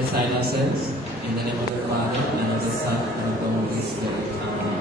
us sign ourselves in the name of the Father, and of the Son, and of the Holy Spirit. Amen.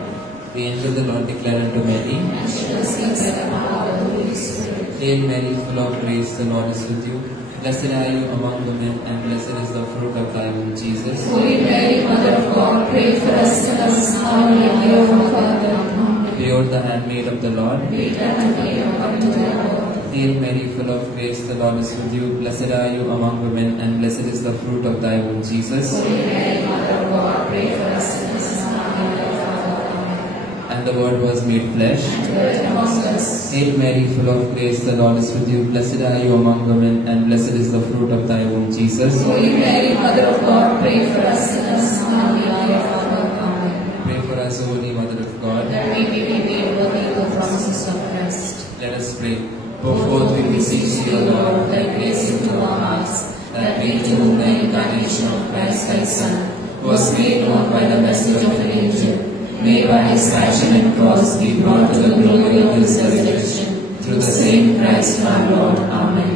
The angel of the Lord declared unto Mary, and she receives by the power of the Holy Spirit. Hail Mary, full of grace, the Lord is with you. Blessed are you among women, and blessed is the fruit of thy womb, Jesus. Holy Mary, Mother of God, pray for us sinners, now and at the hour of our death. Amen. Behold the handmaid of the Lord. Be it unto me according to thy word. Hail Mary, full of grace, the Lord is with you. Blessed are you among women, and blessed is the fruit of thy womb, Jesus. Holy Mary, Mother of God, pray for us sinners, now and at the hour of our death. Amen. And the Word was made flesh. And dwelt among us. Hail Mary, full of grace, the Lord is with you. Blessed are you among women, and blessed is the fruit of thy womb, Jesus. Holy Mary, Mother of God, pray for us sinners, now and at the hour of our death. Amen. Pray for us, O Holy Mother of God. That we may be made worthy of the promises of Christ. Let us pray. Go forth, we beseech thee, O Lord, thy grace into our hearts, that we too, the incarnation of Christ thy Son, who was made known by the message of an angel, may by his passion and cross be brought to the glory of his resurrection, through the same Christ our Lord. Amen.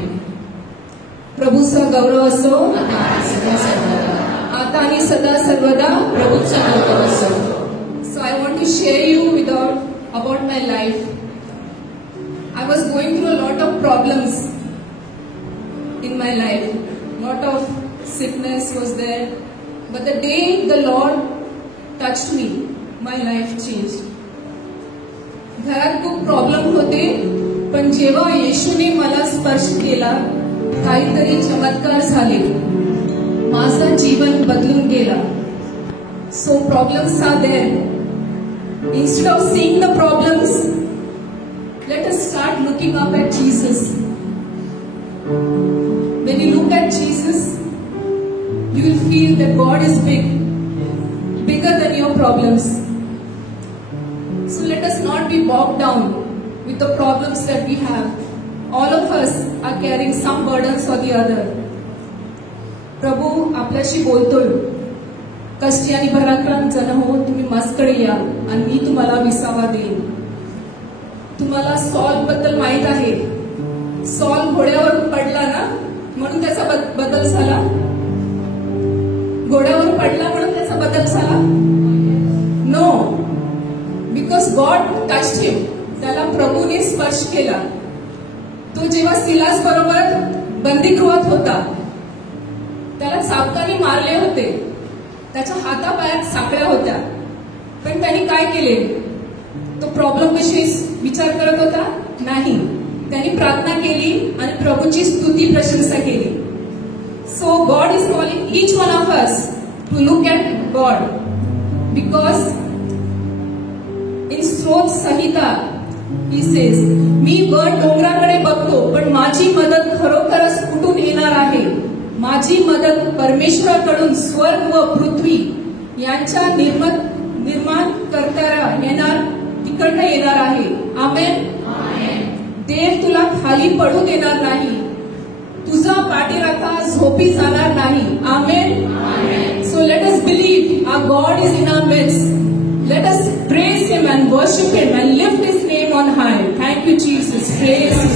प्रभूचा गौरव असो आता सदा सर्वदा. आता आणि सदा सर्वदा. प्रभूचा गौरव असो. So I want to share you about my life. I was going through a lot of problems in my life. Lot of sickness was there. But the day the Lord touched me, my life changed. घरात खूप प्रॉब्लेम होते, पण जेव्हा येशूने मला स्पर्श केला, काहीतरी चमत्कार झाले. माझं जीवन बदलून गेला. So problems are there. Instead of seeing the problems, let us start looking up at Jesus. When you look at Jesus, you will feel that God is bigger than your problems. So let us not be bogged down with the problems that we have. All of us are carrying some burdens or the other. प्रभू आपल्याशी बोलतोय. कष्टी आणि पराक्रम जन हो, तुम्ही माझ्याकडे या आणि मी तुम्हाला विसावा देईन. तुम्हाला सॉल बद्दल माहित आहे. सॉल घोड्यावर पडला ना, म्हणून त्याचा बदल झाला. घोड्यावर पडला म्हणून त्याचा बदल झाला. No, because God touched him. त्याला प्रभूने स्पर्श केला. तो जेव्हा सिलास बरोबर बंदीगृहात होता, त्याला चाबकाने मारले होते. त्याच्या हातापायात साखळ्या होत्या. पण त्यांनी काय केले? तो प्रॉब्लेम विषयी विचार करत होता? नाही. त्यांनी प्रार्थना केली आणि प्रभूची स्तुती प्रशंसा केली. So God is calling each one of us to look at God. Because in स्रोत संहिता ही सेज, मी वर डोंगराकडे बघतो, पण माझी मदत खरोखरच कुठून येणार आहे? माझी मदत परमेश्वराकडून, स्वर्ग व पृथ्वी यांच्या निर्माण करताना तिकडनं येणार आहे. आमेन. देव तुला खाली पडू देणार नाही. तुझा पाठीराखा झोपी जाणार नाही. Amen. So let us believe our God is in our midst. Let us praise him and worship him and lift his name on high. Thank you Jesus. Praise him.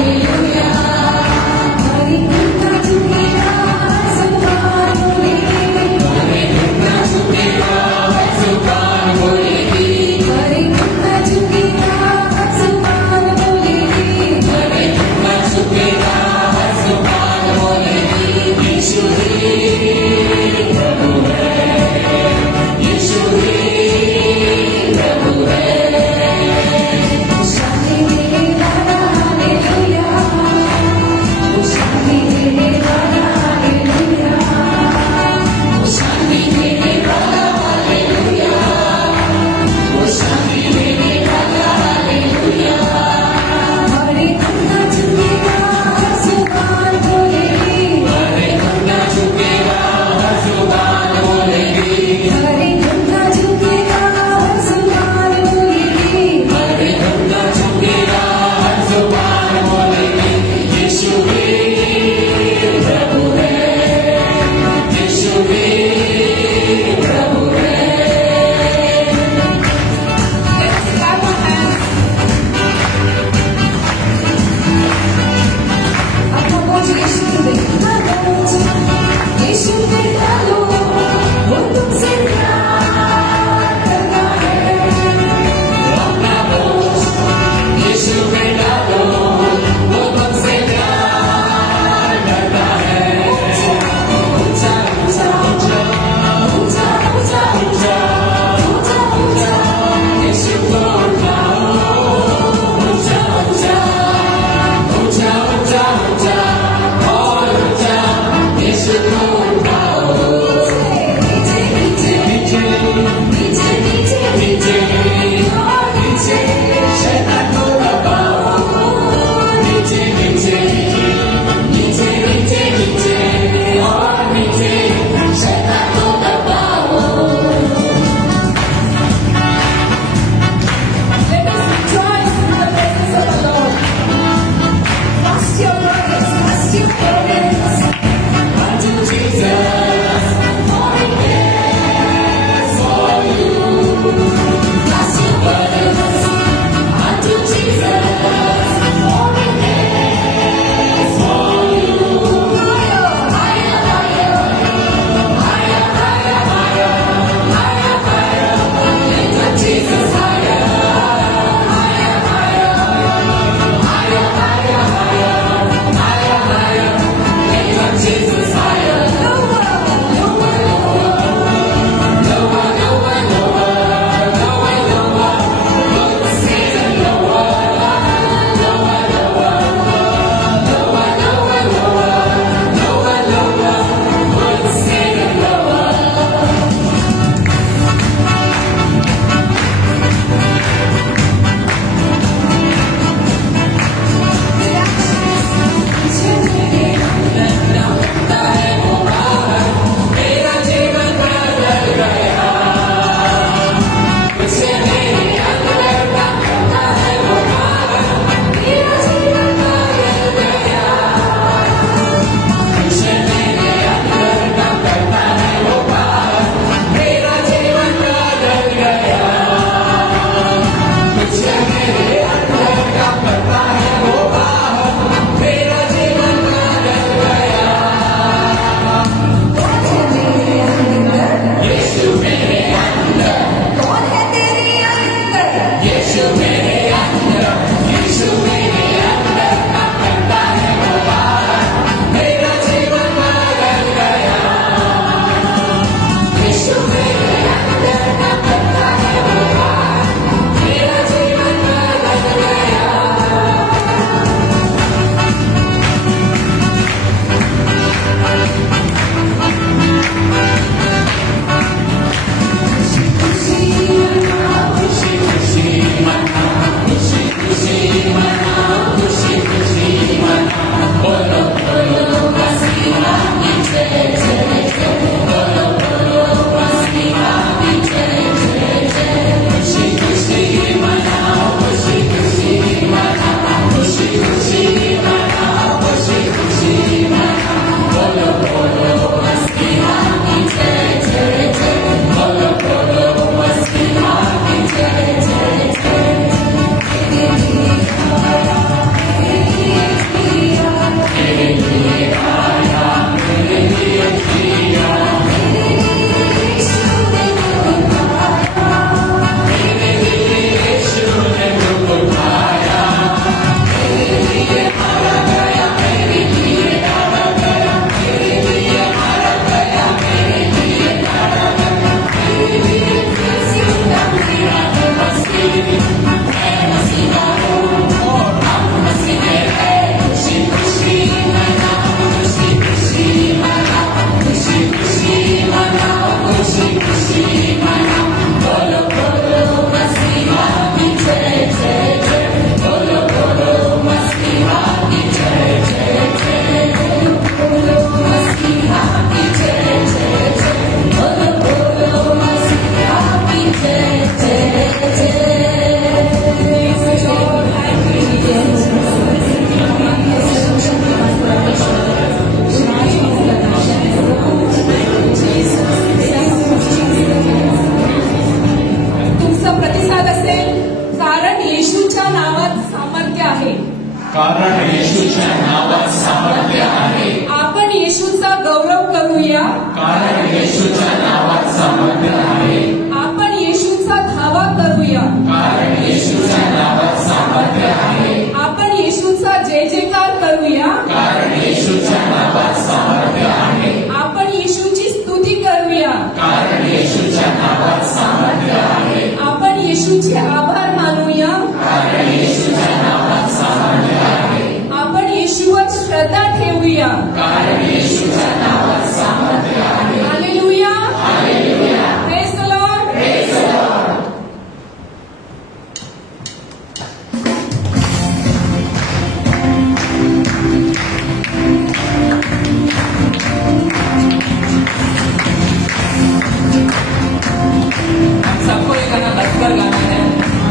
Hallelujah. कारण येशूच्या नावात सामर्थ्य आहे. आपण येशूचा गौरव करूया. कारण येशूच्या नावात सामर्थ्य आहे. आपण येशूचा धावा करूया. कारण येशूच्या नावात सामर्थ्य आहे. आपण येशूचा जय जयकार करूया. कारण येशूच्या नावात सामर्थ्य आहे. आपण येशूची स्तुती करूया. कारण येशूच्या नावात सामर्थ्य आहे. आपण येशूचे आभार मानूया. कारण येशूच्या नावात सामर्थ्य आहे. आपण येशूवर श्रद्धा ठेवूया. कारण येशूच्या नावात सामर्थ्य आहे. Hallelujah. Hallelujah. Praise the Lord. Praise the Lord. हम सबको ये गाना हंसकर गाना है.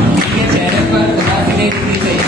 उनके चेहरे पर उदासी दिखनी चाहिए.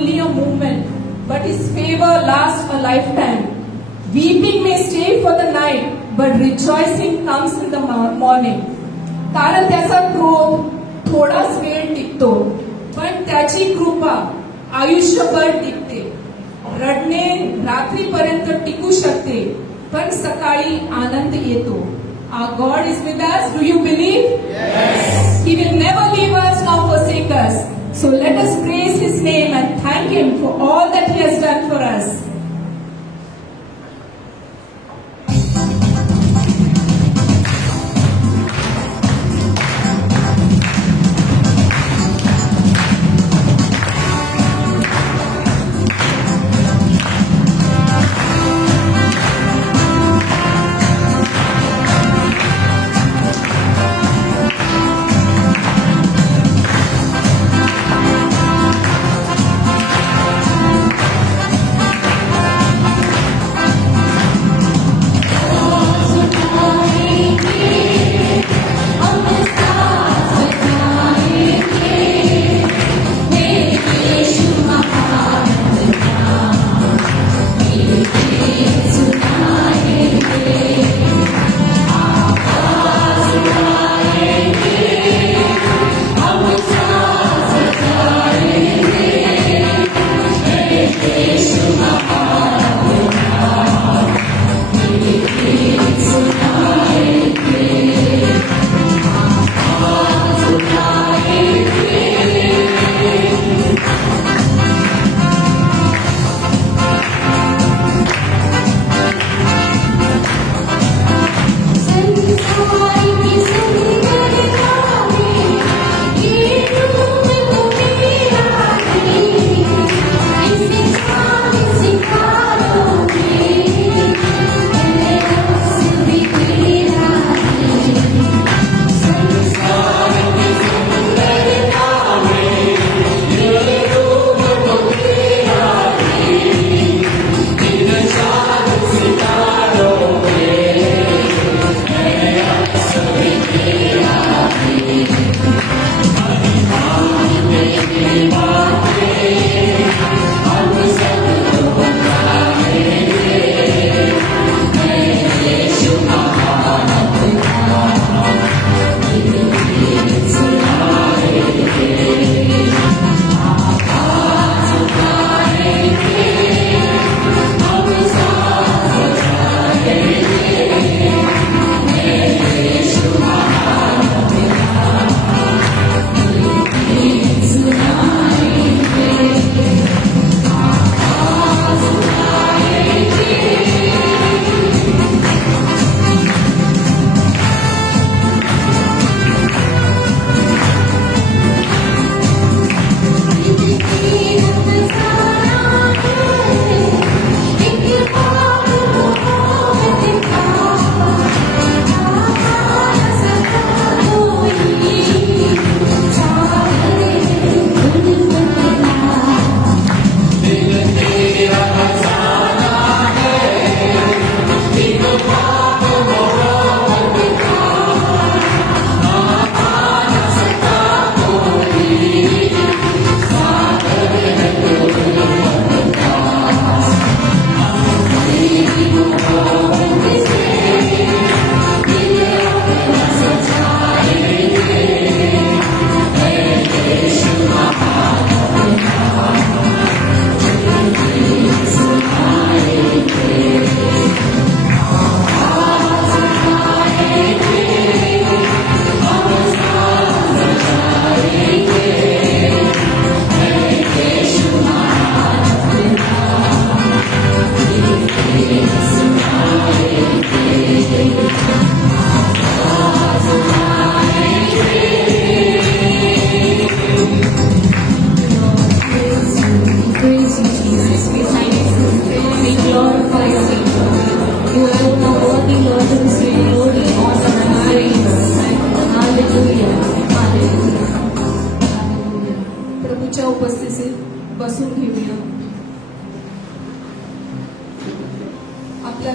only a moment, but His favor lasts a lifetime. Weeping may stay for the night, but rejoicing comes in the morning. कारण त्याचा क्रोध थोडाच वेळ टिकतो, पण त्याची कृपा आयुष्यभर टिकते. रडणे रात्रीपर्यंत टिकू शकते, पण सकाळी आनंद येतो. Our God is with us. Do you believe? Yes. He will never leave us nor forsake us. So let us praise His name and thank Him for all that He has done for us.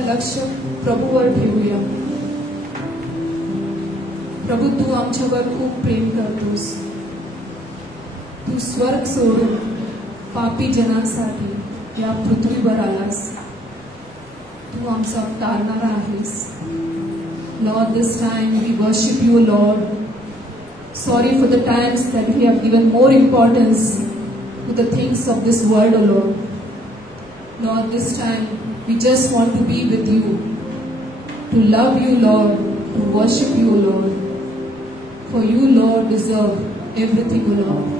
लक्ष प्रभूवर ठेवूया. प्रभू, तू आमच्यावर खूप प्रेम करतोस. तू स्वर्ग सोडून पापी जनांसाठी या पृथ्वीवर आलास. तू आमचा तारणारा आहेस. Lord, this time we worship you, Lord. Sorry for the times that we have given more importance to the things of this world, O Lord. Lord, this time we just want to be with you, to love you, Lord, to worship you, Lord. For you, Lord, deserve everything, O Lord.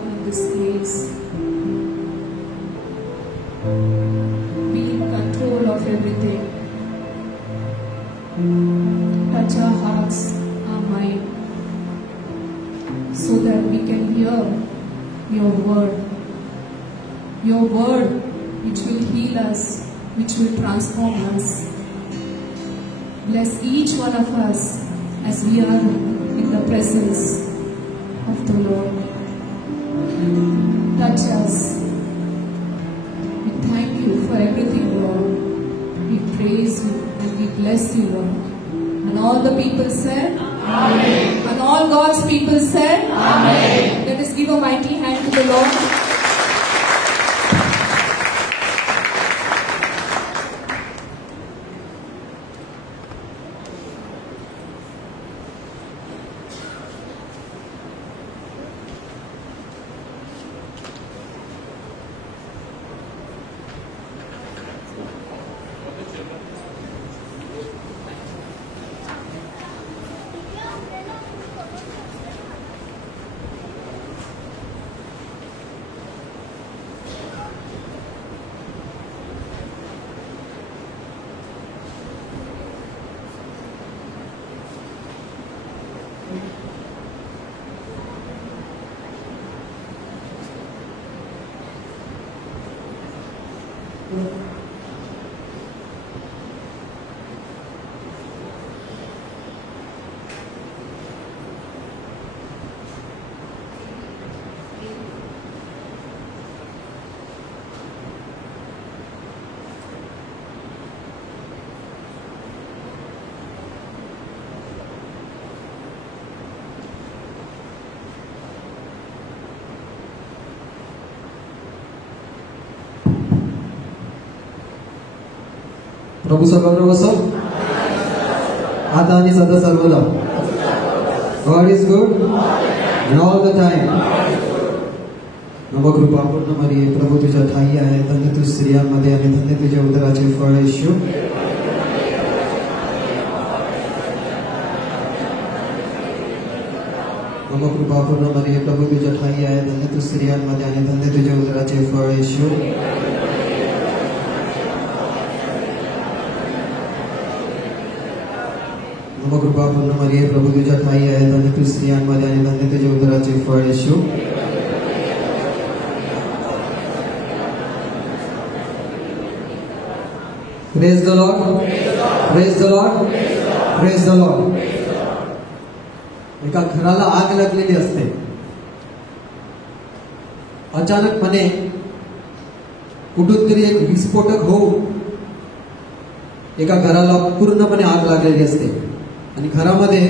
come in this place. Be in control of everything. Touch our hearts, our mind, so that we can hear your word. Your word which will heal us, which will transform us. Bless each one of us as we are in the presence of the Lord. Touch us. We thank you for everything, Lord. We praise you and we bless you, Lord. And all the people said, Amen. And all God's people said, Amen. Let us give a mighty hand to the Lord. प्रभू सर्वांना बसो. आता आणि सदा सर्वदा. God is good and all the time. नव कृपा पूर्ण मरिये, प्रभू तुझ्या ठाई आहे, धन्य तू स्त्रियांमध्ये आणि धन्य तुझ्या उदराचे फळ येशू. नव कृपा पूर्ण मरिये, प्रभू तुझ्या ठाई आहे, धन्य तू स्त्रियांमध्ये आणि धन्य तुझ्या उदराचे फळ येशू. नव कृपा पूर्ण मरिये, प्रभू तुझ्या ठाई आहे, धन्य तू स्त्रियांमध्ये आणि धन्य तुझ्या उदराचे फळ येशू. Praise the Lord. Praise the Lord. Praise the Lord. एका घराला आग लागलेली असते. अचानकपणे कुठून तरी एक विस्फोटक होऊन एका घराला पूर्णपणे आग लागलेली असते आणि घरामध्ये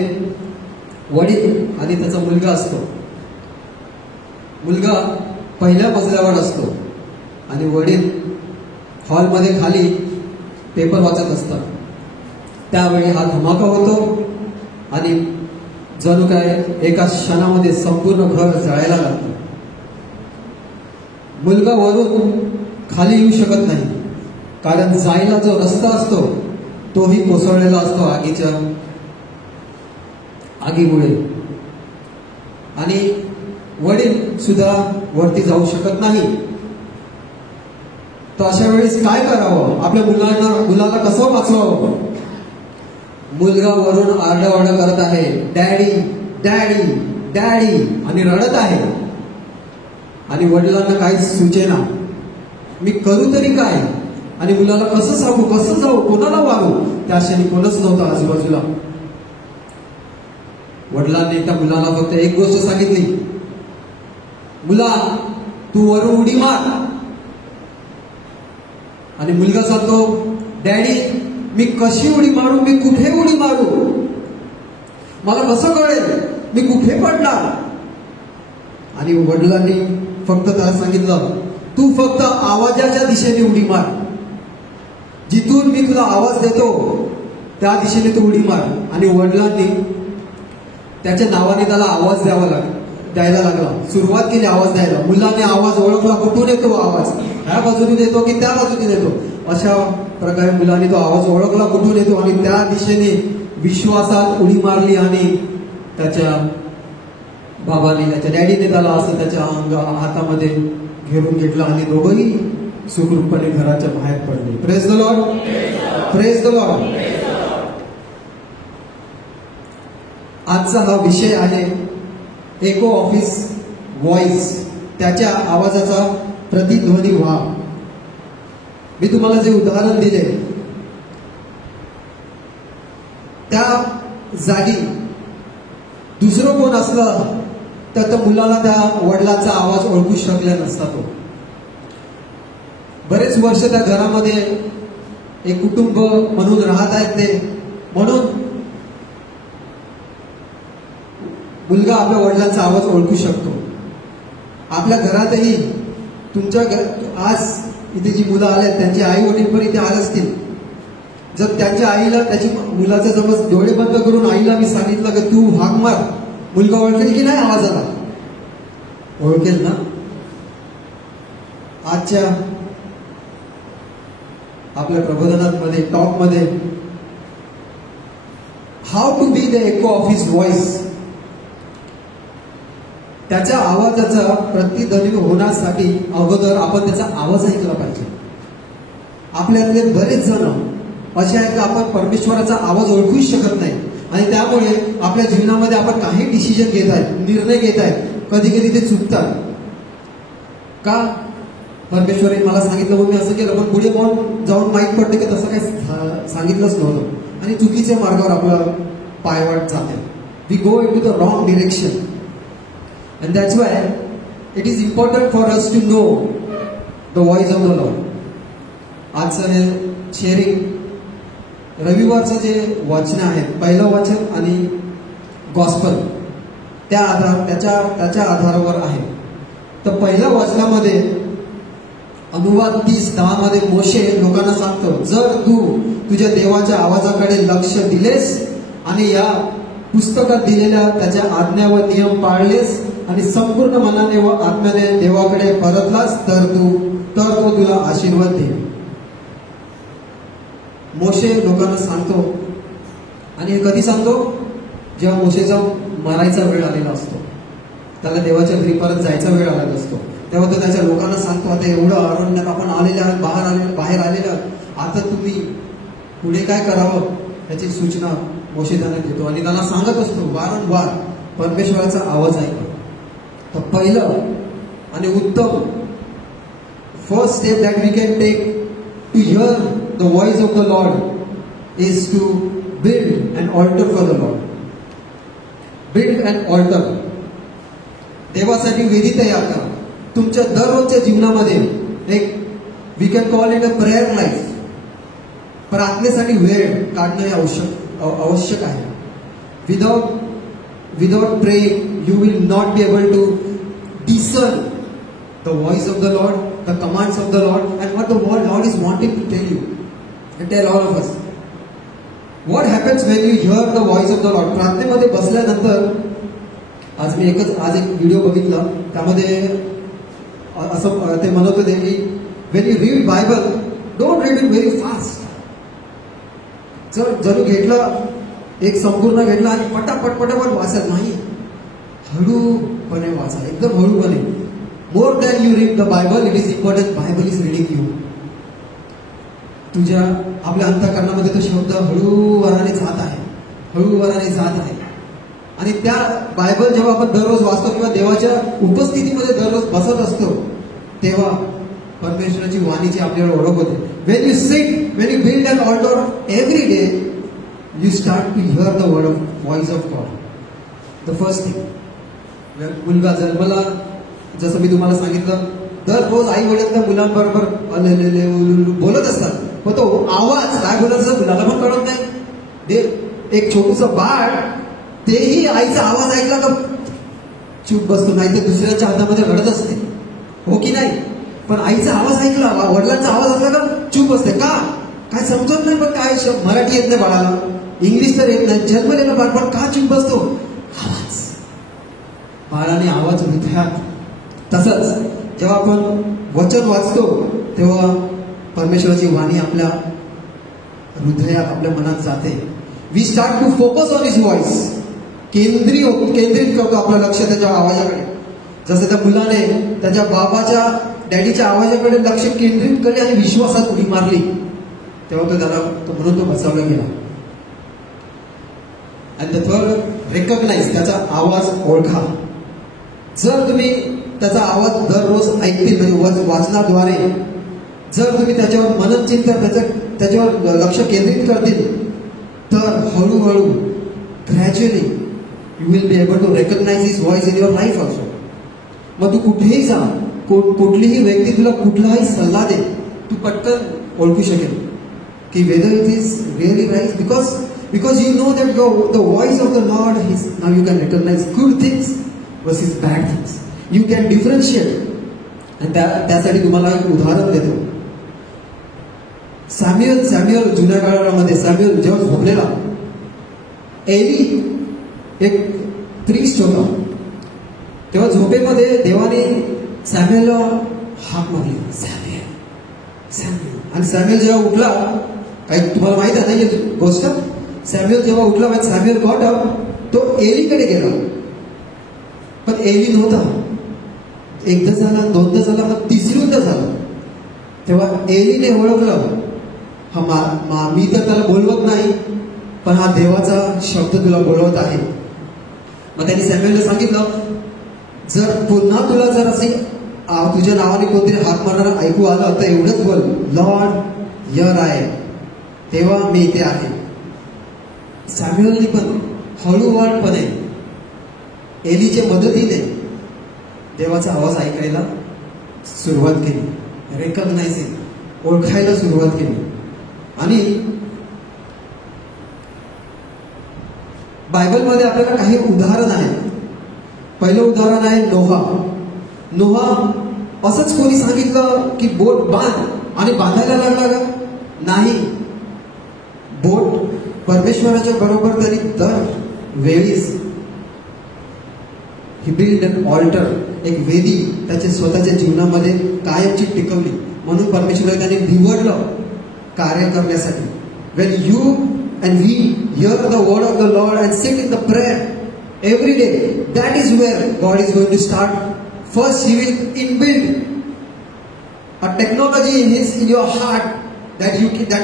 वडील आणि त्याचा मुलगा असतो. मुलगा पहिल्या मजल्यावर असतो आणि वडील हॉलमध्ये खाली पेपर वाचत असतात. त्यावेळी हा धमाका होतो आणि जणू काय एका क्षणामध्ये संपूर्ण घर जळायला लागतं. मुलगा वरून खाली येऊ शकत नाही, कारण जायला जो रस्ता असतो तोही कोसळलेला असतो आगीमुळे. आणि वडील सुद्धा वरती जाऊ शकत नाही. तर अशा वेळेस काय करावं? आपल्या मुलाला कसं वाचवावं? मुलगा वरून आरडाओरडा करत आहे, डॅडी डॅडी डॅडी, आणि रडत आहे. आणि वडिलांना काहीच सुचेना, मी करू तरी काय? आणि मुलाला कसं सांगू, कसं जाऊ, कोणाला वागू? त्या क्षणी कोणच नव्हतं आजूबाजूला. वडिलांनी त्या मुलाला फक्त एक गोष्ट सांगितली, मुला तू वरून उडी मार. आणि मुलगा सांगतो, डॅडी मी कशी उडी मारू, मी कुठे उडी मारू, मला कसं कळेल मी कुठे पडणार? आणि वडिलांनी फक्त त्याला सांगितलं, तू फक्त आवाजाच्या दिशेने उडी मार, जिथून मी तुला आवाज देतो त्या दिशेने तू उडी मार. आणि वडिलांनी त्याच्या नावाने त्याला आवाज द्यायला लागला, सुरुवात केली आवाज द्यायला. मुलाने आवाज ओळखला, कुठून येतो आवाज, ह्या बाजूने येतो की त्या बाजूने येतो. अशा प्रकारे मुलाने तो आवाज ओळखला कुठून येतो आणि त्या दिशेने विश्वासात उडी मारली आणि त्याच्या बाबाने त्याच्या डॅडीने त्याला असं त्याच्या हातामध्ये घेरून घेतलं आणि दोघंही सुखरूपपणे घराच्या बाहेर पडले. Praise the Lord, praise the Lord. आजचा हा विषय आहे एको ऑफिस व्हॉइस, त्याच्या आवाजाचा प्रतिध्वनी व्हा. मी तुम्हाला जे उदाहरण दिले त्या जागी दुसरं कोण असलं तर मुलाला त्या वडिलांचा आवाज ओळखू शकला नसता. तो बरेच वर्ष त्या घरामध्ये एक कुटुंब म्हणून राहत आहेत ते, म्हणून मुलगा आपल्या वडिलांचा आवाज ओळखू शकतो. आपल्या घरातही तुमच्या आज इथे जी मुलं आले त्यांचे आई वडील पण इथे आले असतील, जर त्यांच्या आईला त्याची मुलाचं जवळ डोळे बंद करून आईला मी सांगितलं की तू हाक मार, मुलगा ओळखेल की नाही आवाजाला? ओळखेल ना. आजच्या आपल्या प्रबोधनामध्ये टॉक मध्ये how to be the echo of his voice, त्याच्या आवाजाचा प्रतिध्वनी होण्यासाठी अगोदर आपण त्याचा आवाज ऐकला पाहिजे. आपल्यातले बरेच जण असे आहेत की आपण परमेश्वराचा आवाज ओळखूच शकत नाही आणि त्यामुळे आपल्या जीवनामध्ये आपण काही डिसिजन घेत आहेत, निर्णय घेत आहेत, कधी कधी ते चुकतात. का? परमेश्वराने मला सांगितलं म्हणून मी असं केलं, पण पुढे जाऊन माहीत पडते की तसं काही सांगितलंच नव्हतं आणि चुकीच्या मार्गावर आपलं पायवाट जाते. We go into the wrong direction. And that's why it is important for us to know the voice of the Lord. आजचं हे शेअरिंग रविवारचं जे वाचन आहे, पहिलं वाचन आणि गॉस्पल त्याच्या आधारावर आहे. तर पहिल्या वाचनामध्ये अनुवाद 30:10 मध्ये मोशे लोकांना सांगतो, जर तू तुझ्या देवाच्या आवाजाकडे लक्ष दिलेस आणि या पुस्तकात दिलेल्या त्याच्या आज्ञा व नियम पाळलेस आणि संपूर्ण मनाने व आत्म्याने देवाकडे परतलास तर तो तुला आशीर्वाद देईल. मोशे लोकांना सांगतो आणि हे कधी सांगतो? जेव्हा मोशेचा मरायचा वेळ आलेला असतो, त्याला देवाच्या घरी परत जायचा वेळ आलेला असतो, तेव्हा तो त्याच्या लोकांना सांगतो, आता एवढं अरण्यात आपण आलेल्या बाहेर आलेलं, आता तुम्ही पुढे काय करावं त्याची सूचना मोशे त्यांना देतो आणि त्यांना सांगत असतो वारंवार परमेश्वराचा आवाज ऐका. तर पहिलं आणि उत्तम first step that we can take to hear the voice of the Lord is to build an altar for the Lord. Build an altar, देवासाठी वेदी तयार करा. तुमच्या दररोजच्या जीवनामध्ये एक we can call it a prayer life. प्रार्थनेसाठी वेळ काढणं हे आवश्यक आहे. Without praying, you will not be able to discern the voice of the Lord, the commands of the Lord, and what the Lord is wanting to tell you and tell all of us. What happens when you hear the voice of the Lord? प्रार्थनेमध्ये बसल्यानंतर आज एक व्हिडिओ बघितला, त्यामध्ये असं ते म्हणत होते की when you read Bible, don't read it very fast. जर घेतलं एक संपूर्ण घेतला आणि पटापट वाचत नाही, हळूपणे वाचा, एकदम हळूपणे. More than you read the Bible, it is important Bible is reading you. तुझ्या आपल्या अंतःकरणामध्ये तो शब्द हळूवाराने जात आहे आणि त्या बायबल जेव्हा आपण दररोज वाचतो किंवा देवाच्या उपस्थितीमध्ये दररोज बसत असतो, तेव्हा परमेश्वराची वाणीची आपल्याला ओळख होते. When you sit, when you build an altar every day, you start to hear the voice of God. The first thing. मुलगा जन्मला, जसं मी तुम्हाला सांगितलं, दररोज आई वडील त्या मुलांबरोबर बोलत असतात, पण तो आवाज काय बोलायचं मुलाला पण कळत नाही. एक छोटूचं बाळ तेही आईचा आवाज ऐकला का चूप बसतो, नाही तर दुसऱ्याच्या हातामध्ये रडत असते, हो की नाही? पण आईचा आवाज ऐकला, वडिलांचा आवाज असला का चूप असते. का? काय समजत नाही, पण काय मराठी येत नाही बाळाला, इंग्लिश तर येत नाही, जन्मलेला बाळ, पण का चूप बसतो? आवाज. बाळाने आवाज हृदयात. तसंच जेव्हा आपण वचन वाचतो तेव्हा परमेश्वराची वाणी आपल्या हृदयात, आपल्या मनात जाते. We start to focus on his voice. केंद्रित करतो आपलं लक्ष त्याच्या आवाजाकडे. जसं त्या मुलाने त्याच्या बाबाच्या डॅडीच्या आवाजाकडे लक्ष केंद्रित केले आणि विश्वासात उडी मारली, तेव्हा तो म्हणून तो बचावला गेला. आणि द थर्ड, रेकॉग्नाइज, त्याचा आवाज ओळखा. जर तुम्ही त्याचा आवाज दररोज ऐकतील म्हणजे वाचनाद्वारे जर तुम्ही त्याच्यावर मननचिंतन त्याच्यावर लक्ष केंद्रित करतील तर हळूहळू gradually you will be able to recognise his voice in your life also. मग तू कुठेही जा, कुठलीही व्यक्ती तुला कुठलाही सल्ला दे, तू पटकन ओळखू शकेल की whether it is really right, because you know that the voice of the Lord is now you can recognise good things versus bad things. You can differentiate. आणि त्यासाठी तुम्हाला एक उदाहरण देतो. सॅम्युअल जुन्या काळामध्ये सॅम्युअल जेव्हा झोपलेला, एली एक प्रीस्ट होता, तेव्हा झोपेमध्ये देवाने सॅम्युअलला हाक मारली, सॅम्युअल सॅम्युअल. आणि सॅम्युअल जेव्हा उठला, काही तुम्हाला माहित आहे ना ही गोष्ट, सॅम्युअल जेव्हा उठला सॅम्युअल गॉट अप, तो एलीकडे गेला, पण एली नव्हता. एकदा झाला, दोनदा झाला, मग तिसरीदा झाला. तेव्हा एलीने ओळखलं, हा मी तर त्याला बोलवत नाही, पण हा देवाचा शब्द तुला बोलवत आहे. मग त्यांनी सॅम्युअलला सांगितलं, जर पुन्हा तुला जर असे तुझ्या नावाने कोणतरी हाक मारणारा ऐकू आलं तर एवढंच बोल, लॉर्ड हिअर आहे, तेव्हा मी इथे आहे. सॅम्युअलनी पण हळूवारपणे एलीच्या मदतीने देवाचा आवाज ऐकायला सुरुवात केली, रेकॉग्नाइजिंग, ओळखायला सुरुवात केली. आणि बायबलमध्ये आपल्याला काही उदाहरण आहेत. पहिलं उदाहरण आहे नोहा. असंच कोणी सांगितलं की बोट बांध आणि बांधायला लागला का? नाही. बोट परमेश्वराच्या बरोबर तरी दर वेळीच ही बिल्ड अन ऑल्टर, एक वेदी त्याच्या स्वतःच्या जीवनामध्ये कायमची टिकवली. म्हणून परमेश्वराने त्याने निवडलं कार्य करण्यासाठी. When you and we hear the word of the Lord and sit in the prayer every day, that is where God is going to start. First He will inbuild a technology in your heart that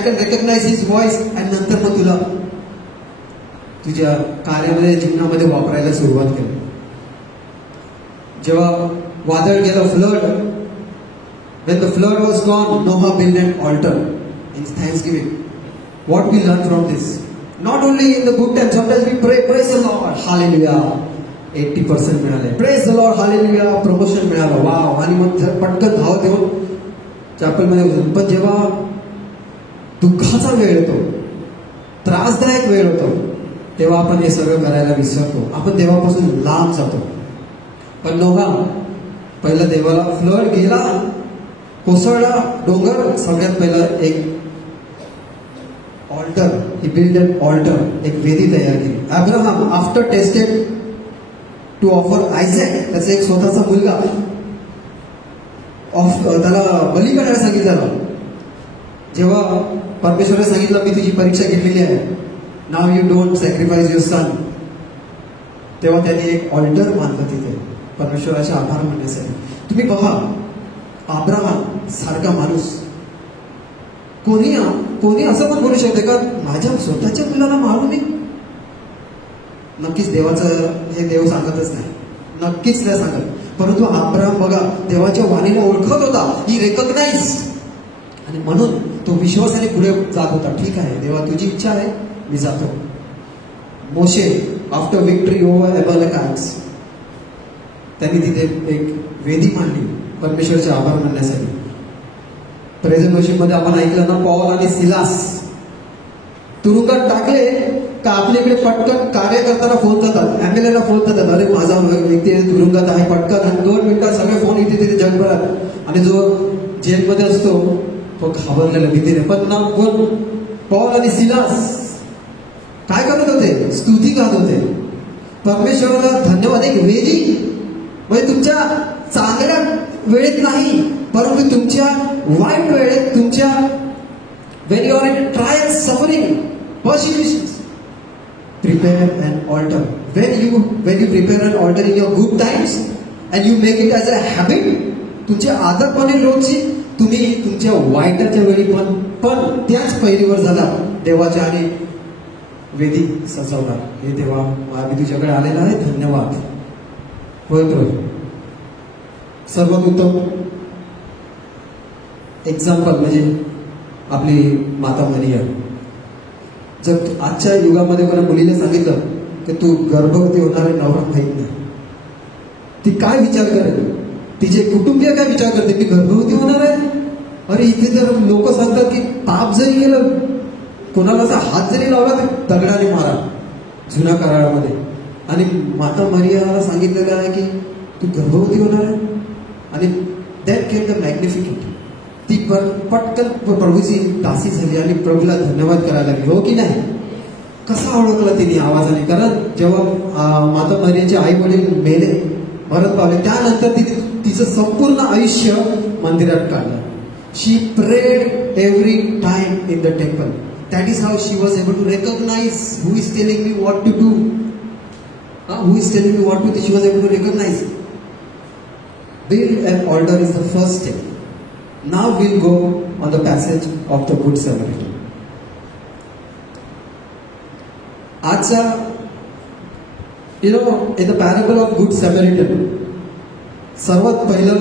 can recognize His voice, and नंतर मग तुला तुझ्या कार्यामध्ये जीवनामध्ये वापरायला सुरुवात केली. जेव्हा वादळ गेलं, flood, when the flood was gone, Noah built an altar in thanksgiving. What we learn from this? Not only in the good times, sometimes we pray, praise the Lord, hallelujah, 80% मिळाले, praise the Lord, hallelujah, promotion मिळालं, वाव, आणि मग पटकन धावत येऊन चॅपलमध्ये बसून. पण जेव्हा दुःखाचा वेळ येतो, त्रासदायक वेळ होतो, तेव्हा आपण हे सगळं करायला विसरतो, आपण देवापासून लांब जातो. पण नोहा पहिला देवाला, फ्लड गेला, कोसळला डोंगर, सगळ्यात पहिलं एक altar, he build an altar, एक वेदी तयार केली. Abraham after tested to offer Isaac, त्याचा एक स्वतःचा मुलगा त्याला बली करायला सांगितलं. जेव्हा परमेश्वराने सांगितलं, मी तुझी परीक्षा घेतलेली आहे, नाव you don't sacrifice your son, तेव्हा त्यांनी एक ऑल्टर बांधलं तिथे परमेश्वराचे आभार मानण्यासाठी. तुम्ही पहा, अब्राहम सारखा माणूस, कोणी असं पण बोलू शकते का माझ्या स्वतःच्या मुलाला मारू नये? नक्कीच देवाचं हे देव सांगतच नाही, नक्कीच नाही सांगत. परंतु अब्राहम बघा, देवाच्या वाणीला ओळखत होता, ही रेकॉग्नाइज, आणि म्हणून तो विश्वासाने पुढे जात होता. ठीक आहे देवा, तुझी इच्छा आहे, मी जातो. मोशे आफ्टर विक्ट्री ओव्हर अमॅलेकाइट्स, त्यांनी तिथे एक वेदी मांडली परमेश्वराचे आभार मानण्यासाठी. प्रेझेंट वर्शिप मध्ये आपण ऐकलं ना, पॉल आणि सिलास तुरुंगात टाकले का आपल्याकडे पटकन कार्य करताना फोन जातात, एमएलएला फोन जातात, अरे माझा व्यक्ती तुरुंगात आहे, पटकन, आणि 2 मिनिटात सगळे फोन इथे तिथे जगभरात. आणि जो जेलमध्ये असतो तो घाबरलेला भीतीने. पण ना कोण, पॉल आणि सिलास काय करत होते? स्तुती गात होते, परमेश्वराला धन्यवाद. एक वेदी म्हणजे तुमच्या चांगल्या वेळेत नाही, परंतु तुमच्या वाईट वेळेत, तुमच्या when you are in trials, suffering, persecutions, prepare an altar. When you prepare an altar in your good times and you make it as a habit, तुमचे आदतपणे रोजची तुम्ही तुमच्या वाईटाच्या वेळी पण त्याच पहिलीवर झाला देवाच्या आणि वेदी सजवणार. हे देवा मी तुझ्याकडे आलेला आहे, धन्यवाद. होय प्रभू. सर्वात उत्तम एक्झाम्पल म्हणजे आपली माता मरिया. जर आजच्या युगामध्ये कोणा मुलीला सांगितलं की तू गर्भवती होणार आहे, नवरा माहीत नाही, ती काय विचार करेल? तिचे कुटुंबीय काय विचार करते? मी गर्भवती होणार आहे. अरे इथे जर लोक सांगतात की पाप जरी केलं, कोणाला असा हात जरी लावला तर दगडाने मारा, जुन्या करारामध्ये. आणि माता मरियाला सांगितलेलं आहे की तू गर्भवती होणार आहे. आणि दॅट केम द मॅग्निफिकेट. ती पटकन प्रभूची दासी झाली आणि प्रभूला धन्यवाद करायला लागली. हो की नाही? कसा ओळखला तिने आवाजाने? कारण जेव्हा माता मरियाचे आई वडील मेले, मरण पावले, त्यानंतर तिने तिचं संपूर्ण आयुष्य मंदिरात काढलं. She prayed every time in the temple. That is how she was able to recognise who is telling me what to do. Who is telling me what to do. She was able to recognise. Build an altar is the first step. Now we'll go on the passage of the Good Samaritan. Acha, in the parable of Good Samaritan, सर्वात पहिलं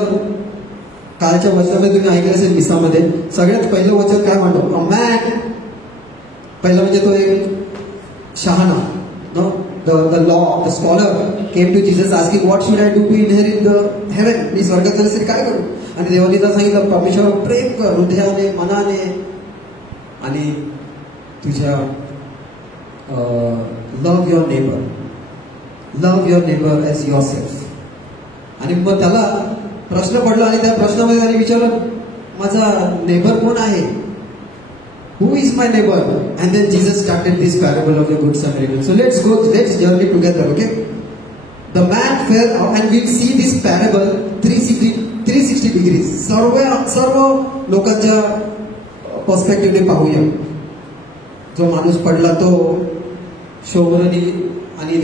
कालच्या वचनामध्ये तुम्ही ऐकलं असेल मिसामध्ये, सगळ्यात पहिलं वचन काय म्हणतो? A man. पहिलं म्हणजे तो एक शहाणा, no, the law, the scholar came to Jesus asking, what should I do to inherit the heaven? मी स्वर्गात जाण्यासाठी काय करू? आणि देवाने त्याला सांगितलं, परमेश्वरावर प्रेम कर हृदयाने, मनाने, आणि तुझ्या love your neighbour as yourself. आणि मग त्याला प्रश्न पडला आणि त्या प्रश्नामध्ये त्याने विचारलं, माझा नेबर कोण आहे? Who is my neighbor? And then Jesus started this parable of the Good Samaritan. So let's journey together, okay? The man fell, and we'll see this parable 360 degrees. सर्व लोकांच्या पर्स्पेक्टिव्हने पाहूया. जो माणूस पडला तो शोभरणी आणि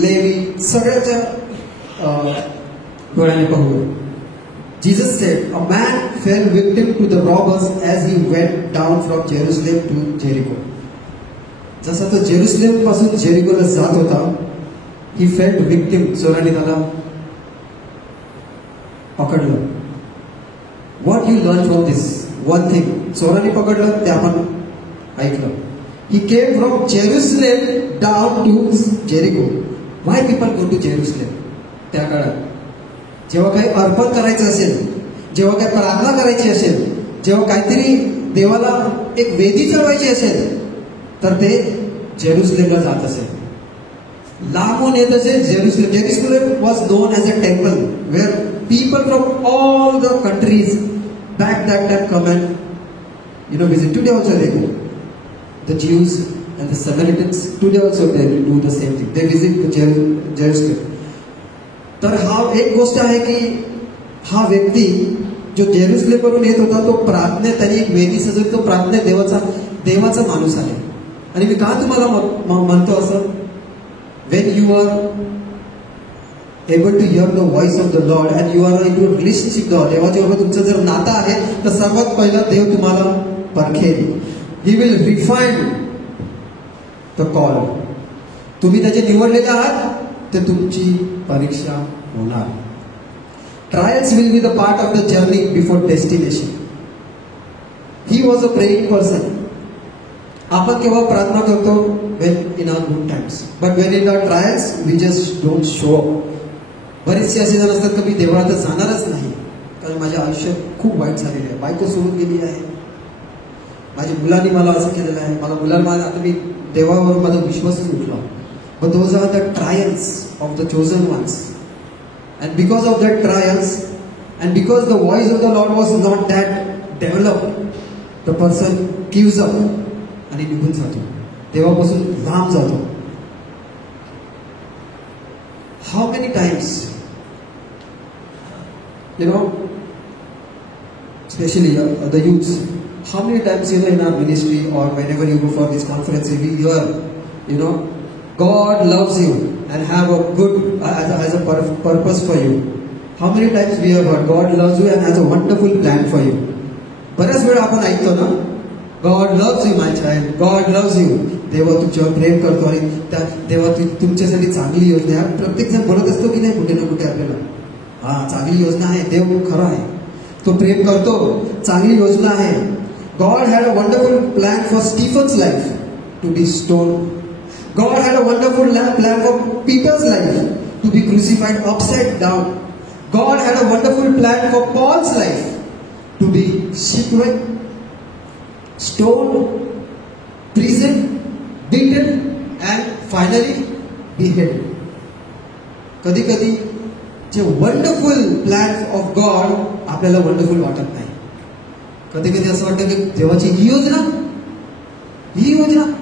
लेवी सगळ्याच्या डोळ्याने पाहूया. Jesus said, a man fell victim to the robbers as he went down from Jerusalem to Jericho. जसा तो जेरुसलेम पासून जेरिकोला जात होता, he fell victim. चोराने त्याला पकडलं. What you learn from this? One thing. चोराने पकडलं ते आपण ऐकलं. He came from Jerusalem down to Jericho. Why people go to Jerusalem? त्या काळात जेव्हा काही अर्पण करायचं असेल, जेव्हा काही प्रार्थना करायची असेल, जेव्हा काहीतरी देवाला एक वेदी चढवायची असेल, तर ते जेरुसलेमला जात असेल. लांबून येत असेल Jerusalem was known as a temple where people from all the countries back that time come and visit. Today also they go. The Jews and the Samaritans today also they do the same thing. They visit the Jerusalem. तर हा एक गोष्ट आहे की हा व्यक्ती जो जेरुसलेम वरून येत होता तो प्रार्थने, त्याने एक वेदी सजवली. तो प्रार्थने देवाचा माणूस आहे. आणि मी का तुम्हाला म्हणतो असं? When you are able to hear the voice of the Lord and you are in your relationship Lord, देवाच्याबरोबर तुमचं जर नातं आहे तर सर्वात पहिला देव तुम्हाला परखेल. He will refine the call. तुम्ही त्याचे निवडलेले आहात ते तुमची परीक्षा होणार. Trials will be the part of the journey before destination. He was a praying person. आपण केव्हा प्रार्थना करतो? When in our good times. But when in our trials we just don't show up. बरेचसे असे जण असतात की मी देवाला तर जाणारच नाही कारण माझे आयुष्य खूप वाईट झालेले आहे, बायको सोडून गेली आहे, माझ्या मुलांनी मला असं केलेलं आहे, मला मुलांना आता मी देवावर माझा विश्वासच उठला. But those are the trials of the chosen ones. And because of that trials, and because the voice of the Lord was not that developed, the person gives up आणि निघून जातो, देवापासून लांब जातो. How many times, especially the youths, how many times in our ministry or whenever you go for this conference, we hear, God loves you and have a good, has a purpose for you. How many times we have heard God loves you and has a wonderful plan for you? बऱ्याच वेळा आपण ऐकतो ना, God loves you my child, God loves you. देवा तुझ्यावर प्रेम करतो आणि त्या देवा तुमच्यासाठी चांगली योजना आहे. प्रत्येक जण बोलत असतो की नाही कुठे ना कुठे आपल्याला, हा चांगली योजना आहे, देव खरा आहे, तो प्रेम करतो, चांगली योजना आहे. God had a wonderful plan for Stephen's life to be stoned. God had a wonderful plan for Peter's life to be crucified upside down. God had a wonderful plan for Paul's life to be shipwrecked, stoned, prison, beaten and finally beheaded. कधी कधी जे wonderful plan of God आपल्याला वंडरफुल वाटत नाही. कधी कधी असं वाटतं की देवाची ही योजना,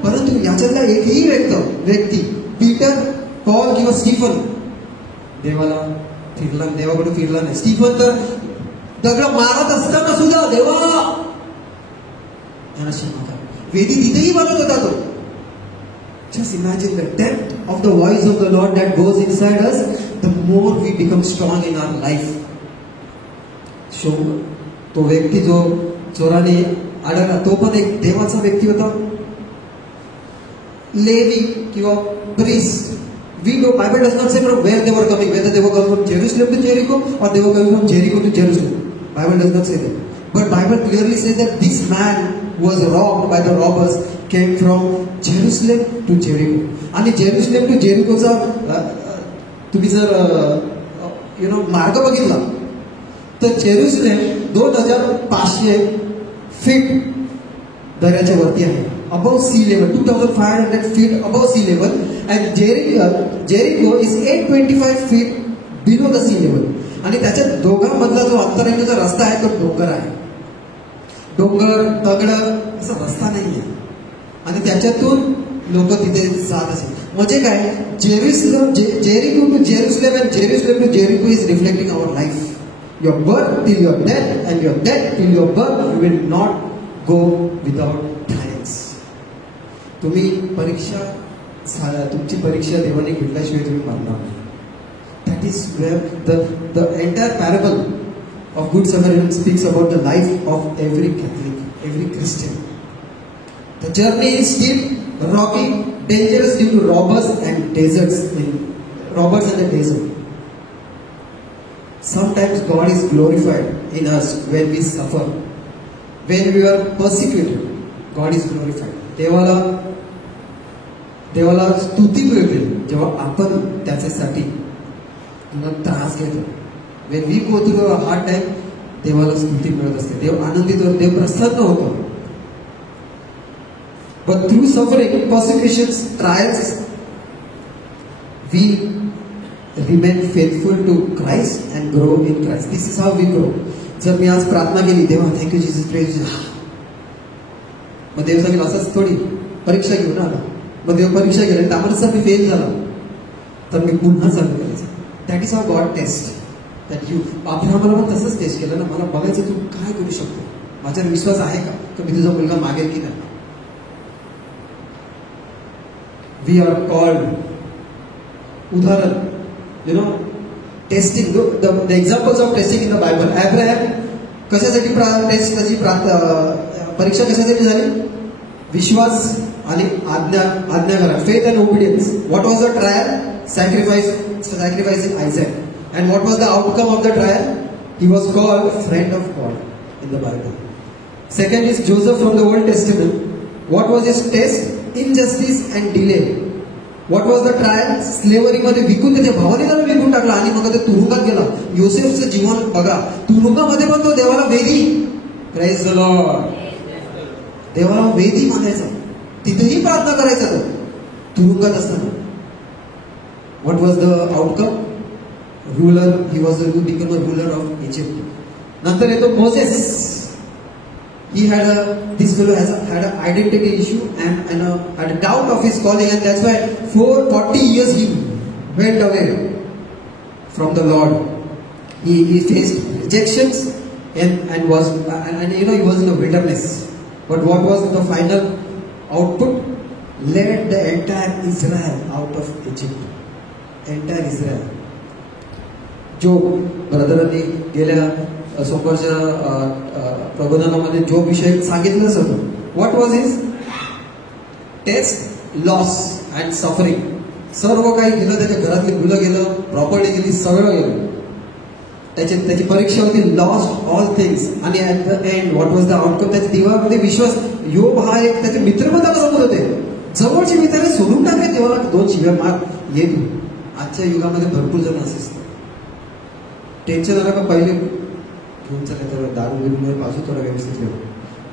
परंतु याच्यातला एकही व्यक्ती पीटर, पॉल किंवा स्टीफन देवाकडे फिरला नाही. स्टीफन तर दगड मारत असताना सुद्धा देवा त्यांना क्षमा कर, वेदी तिथेही बनत होता तो. Just imagine the depth of the voice of the Lord that goes inside us, the more we become strong in our life. तो व्यक्ती जो चोराने आढळला तो पण एक देवाचा व्यक्ती होता. लेवी किंवा priest, we know Bible does not say from where they were coming, whether they were coming from Jerusalem to Jericho or they were coming from Jericho to Jerusalem. Bible does not say that. But Bible clearly says that this man who was robbed by the robbers came from Jerusalem to Jericho. आणि Jerusalem to जेरिकोचा तुम्ही जर मार्ग बघितला तर जेरुसलेम 2500 फीट दऱ्याच्या वरती आहे, above sea level, 2500 feet above sea level, and Jericho is 825 feet below the sea level. आणि त्याच्या दोघांमधला जो अंतराळीचा रस्ता आहे तो डोंगर आहे. डोंगर दगड असा रस्ता नाहीये आणि त्याच्यातून लोक तिथे जात असेल. म्हणजे काय, Jericho to Jerusalem and Jerusalem to Jericho is reflecting our life. Your birth till your death and your death till your birth, you will not go without trials. तुम्ही तुमची परीक्षा देवाने घेतल्याशिवाय तुम्ही मरणार नाही. That is where the entire parable of Good Samaritan speaks about the life of every Catholic, every Christian. The journey is steep, rocky, dangerous due to robbers and the desert. Sometimes God is glorified in us when we suffer. When we are persecuted, God is glorified. देवाला स्तुती मिळते जेव्हा आपण त्याच्यासाठी त्रास घेतो. When we go through a hard time, देवाला स्तुती मिळत असते, देव आनंदित होतो, देव प्रसन्न होतो. But through suffering, persecutions, trials, we remain faithful to Christ and grow in Christ. This is how we grow. जर मी आज प्रार्थना केली, देवा थँक्यू जीसस, प्रेज, मग देव सांगेल असंच थोडी परीक्षा घेऊन आला, मग देव परीक्षा केली त्यामध्ये मी फेल झाला तर मी पुन्हा चालू करायचं. That is how God test that you. अब्राहमाला पण तसंच टेस्ट केलं ना, मला बघायचं तू काय करू शकतो, माझ्यावर विश्वास आहे का, तर मी तुझा मुलगा मागेल की नाही. We are called, उदाहरण, testing, the examples of testing in the Bible. Abraham कशासाठी परीक्षा कशासाठी झाली, विश्वास आणि आज्ञा, faith and obedience. What was the trial? Sacrificing Isaac. And what was the outcome of the trial? He was called friend of God in the Bible. Second is Joseph from the Old Testament. What was his test? Injustice and delay. What was the trial? Slavery मध्ये विकून त्याच्या भावाने त्याला विकून टाकला आणि मग ते तुरुंगात गेला. योसेफचं जीवन बघा, तुरुंगामध्ये पण तो देवाला वेदी, प्रेज द लॉर्ड, देवाला वेदी मानायचा, तिथेही प्रार्थना करायचा तो तुरुंगात असताना. What was the outcome? Ruler, he became a ruler of Egypt. नंतर येतो Moses. This fellow had an identity issue and had a doubt of his calling, and that's why for 40 years he went away from the Lord. He faced rejections and he was in the wilderness. But what was the final output? led the entire Israel out of Egypt. Entire Israel. Job ब्रदरांनी गेल्या सोमवारच्या प्रबोधनामध्ये Job विषयी सांगितलंच होतं. What was his test? Loss and suffering. सर्व काही गेलं, त्याच्या घरातली मुलं गेलं, प्रॉपर्टी गेली, सगळं गेलं. त्याची परीक्षा होती, लॉस्ट ऑल थिंग्स. आणि at the end what was the outcome? त्याच्या देवामध्ये विश्वास. योब हा एक त्याचे मित्र पण त्याला समजत होते, जवळचे मित्र सोडून टाकले देवाला 2 शिव्या मार ये तू. आजच्या युगामध्ये भरपूर जण असे असतात. टेन्शन आलं का पहिले घेऊन चला तर दारू बिरू बाजू थोडा व्यवस्थित ठेव.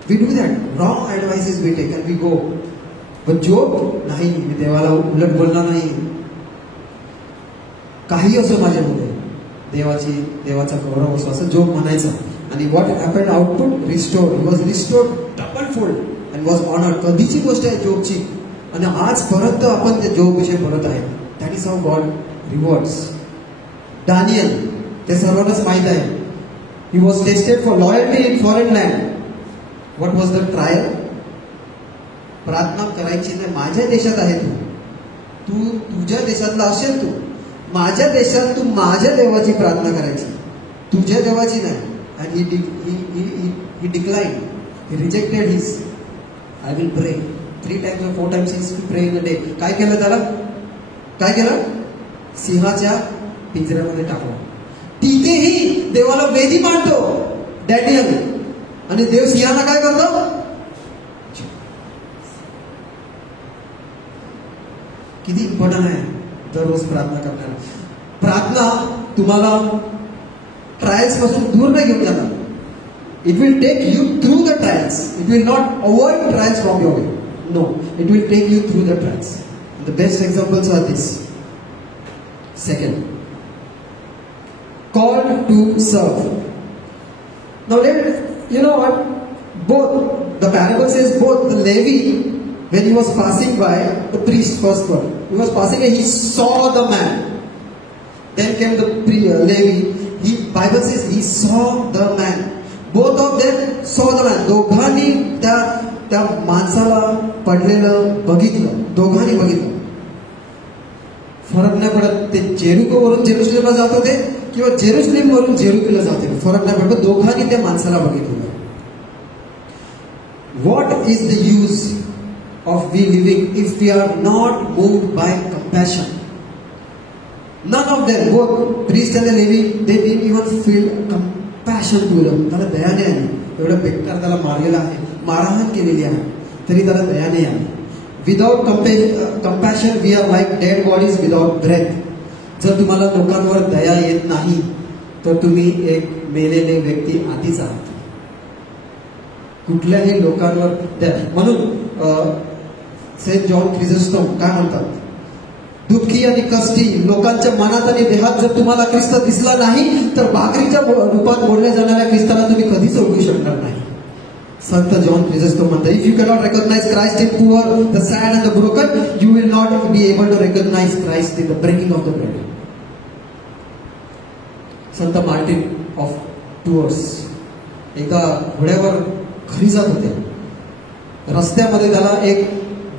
We do that. Wrong advices we take and we go. पण जोब नाही, मी देवाला उलट बोलणार नाही. काही असो माझ्यामध्ये देवाचा गौरव असो असं जोब म्हणायचा. आणि what happened? Output restored. He was restored double fold and was honoured. कधीची गोष्ट आहे जोबची. आणि आज परत आपण त्या जोब विषयी बोलत आहे. That is how God rewards. Daniel, ते सर्वांनाच माहित आहे. He was tested for loyalty in foreign land. What was the trial? प्रार्थना करायची नाही. माझ्या देशात आहे तू तुझ्या देशातला असेल, तू माझ्या देशात तू माझ्या देवाची प्रार्थना करायची, तुझ्या देवाची नाही. And he decline. He rejected his I will pray 3 times or 4 times he used to pray in a day. काय केलं त्याला? काय केलं? सिंहाच्या पिंजऱ्यामध्ये टाकलं. तिथेही देवाला वेदी मांडतो डॅनियल. आणि देव सिंहांना काय करतो? किती इम्पॉर्टंट आहे दररोज प्रार्थना करणार. प्रार्थना तुम्हाला ट्रायल्स पासून दूर नाही घेऊन जाणार. It will take you through the trials. It will not avoid trials from your way. No, it will take you through the trials. The best examples are this. Second, called to serve. Now you know what? Both, the parable says both the Levi, when he was passing by, the priest, first one, he was passing and he saw the man. Then came the Levi, Bible says he saw the man. Both of them saw the man. दोघांनी त्या माणसाला पडलेलं बघितलं. दोघांनी बघितलं. फरक नाही पडत ते जेरुको वरून जेरुसलेमला जात होते किंवा जेरुसलेम वरून जेरुकोला जात होते. फरक नाही पडत. दोघांनी त्या माणसाला बघितलं. What is the use of we living if we are not moved by compassion? None of them, both priest and Levi, they didn't even feel compassion to them. त्याला दया नाही आली. एवढं बेकार त्याला मारलेला आहे, मारहाण केलेली आहे, तरी त्याला दया नाही आली. Without compassion, we are like dead bodies without breath. जर तुम्हाला लोकांवर दया येत नाही तर तुम्ही एक मेलेले व्यक्ती आधीच आहात. कुठल्याही लोकांवर म्हणून सेंट जॉन क्रिझोस्टम काय म्हणतात? दुःखी आणि कष्टी लोकांच्या मनात आणि देहात जर तुम्हाला ख्रिस्त दिसला नाही तर भाकरीच्या रूपात बोलल्या जाणाऱ्या ख्रिस्ताला तुम्ही कधीच ओळखू शकणार नाही. संत जॉन क्रिझोस्टम म्हणतात, if you cannot recognise Christ in poor, the sad and the broken, you will not be able to recognise Christ in the breaking of the bread. संत मार्टिन ऑफ टूअर्स एका घोड्यावर घरी जात होते. रस्त्यामध्ये त्याला एक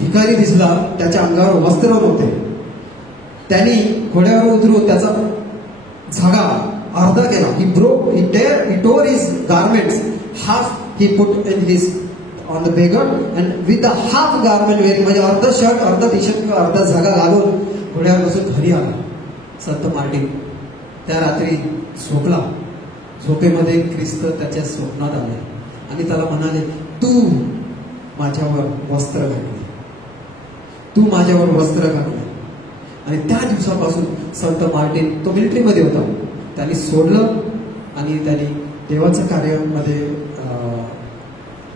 भिकारी दिसला, त्याच्या अंगावर वस्त्र नव्हते. त्यांनी घोड्यावर उतरून त्याचा झगा अर्धा केला. he tore his garments, half he put in his on the beggar, and with the half garment wearing, म्हणजे अर्धा शर्ट, अर्धा टी शर्ट, अर्धा झगा घालून घोड्यावर बसून घरी आला संत मार्टिन. त्या रात्री झोपला. झोपेमध्ये ख्रिस्त त्याच्या स्वप्नात आले आणि त्याला म्हणाले, तू माझ्यावर वस्त्र घातले, तू माझ्यावर वस्त्र घातले. आणि त्या दिवसापासून संत मार्टिन, तो मिलिटरीमध्ये होता, त्यांनी सोडलं आणि त्यांनी देवाच्या कार्यामध्ये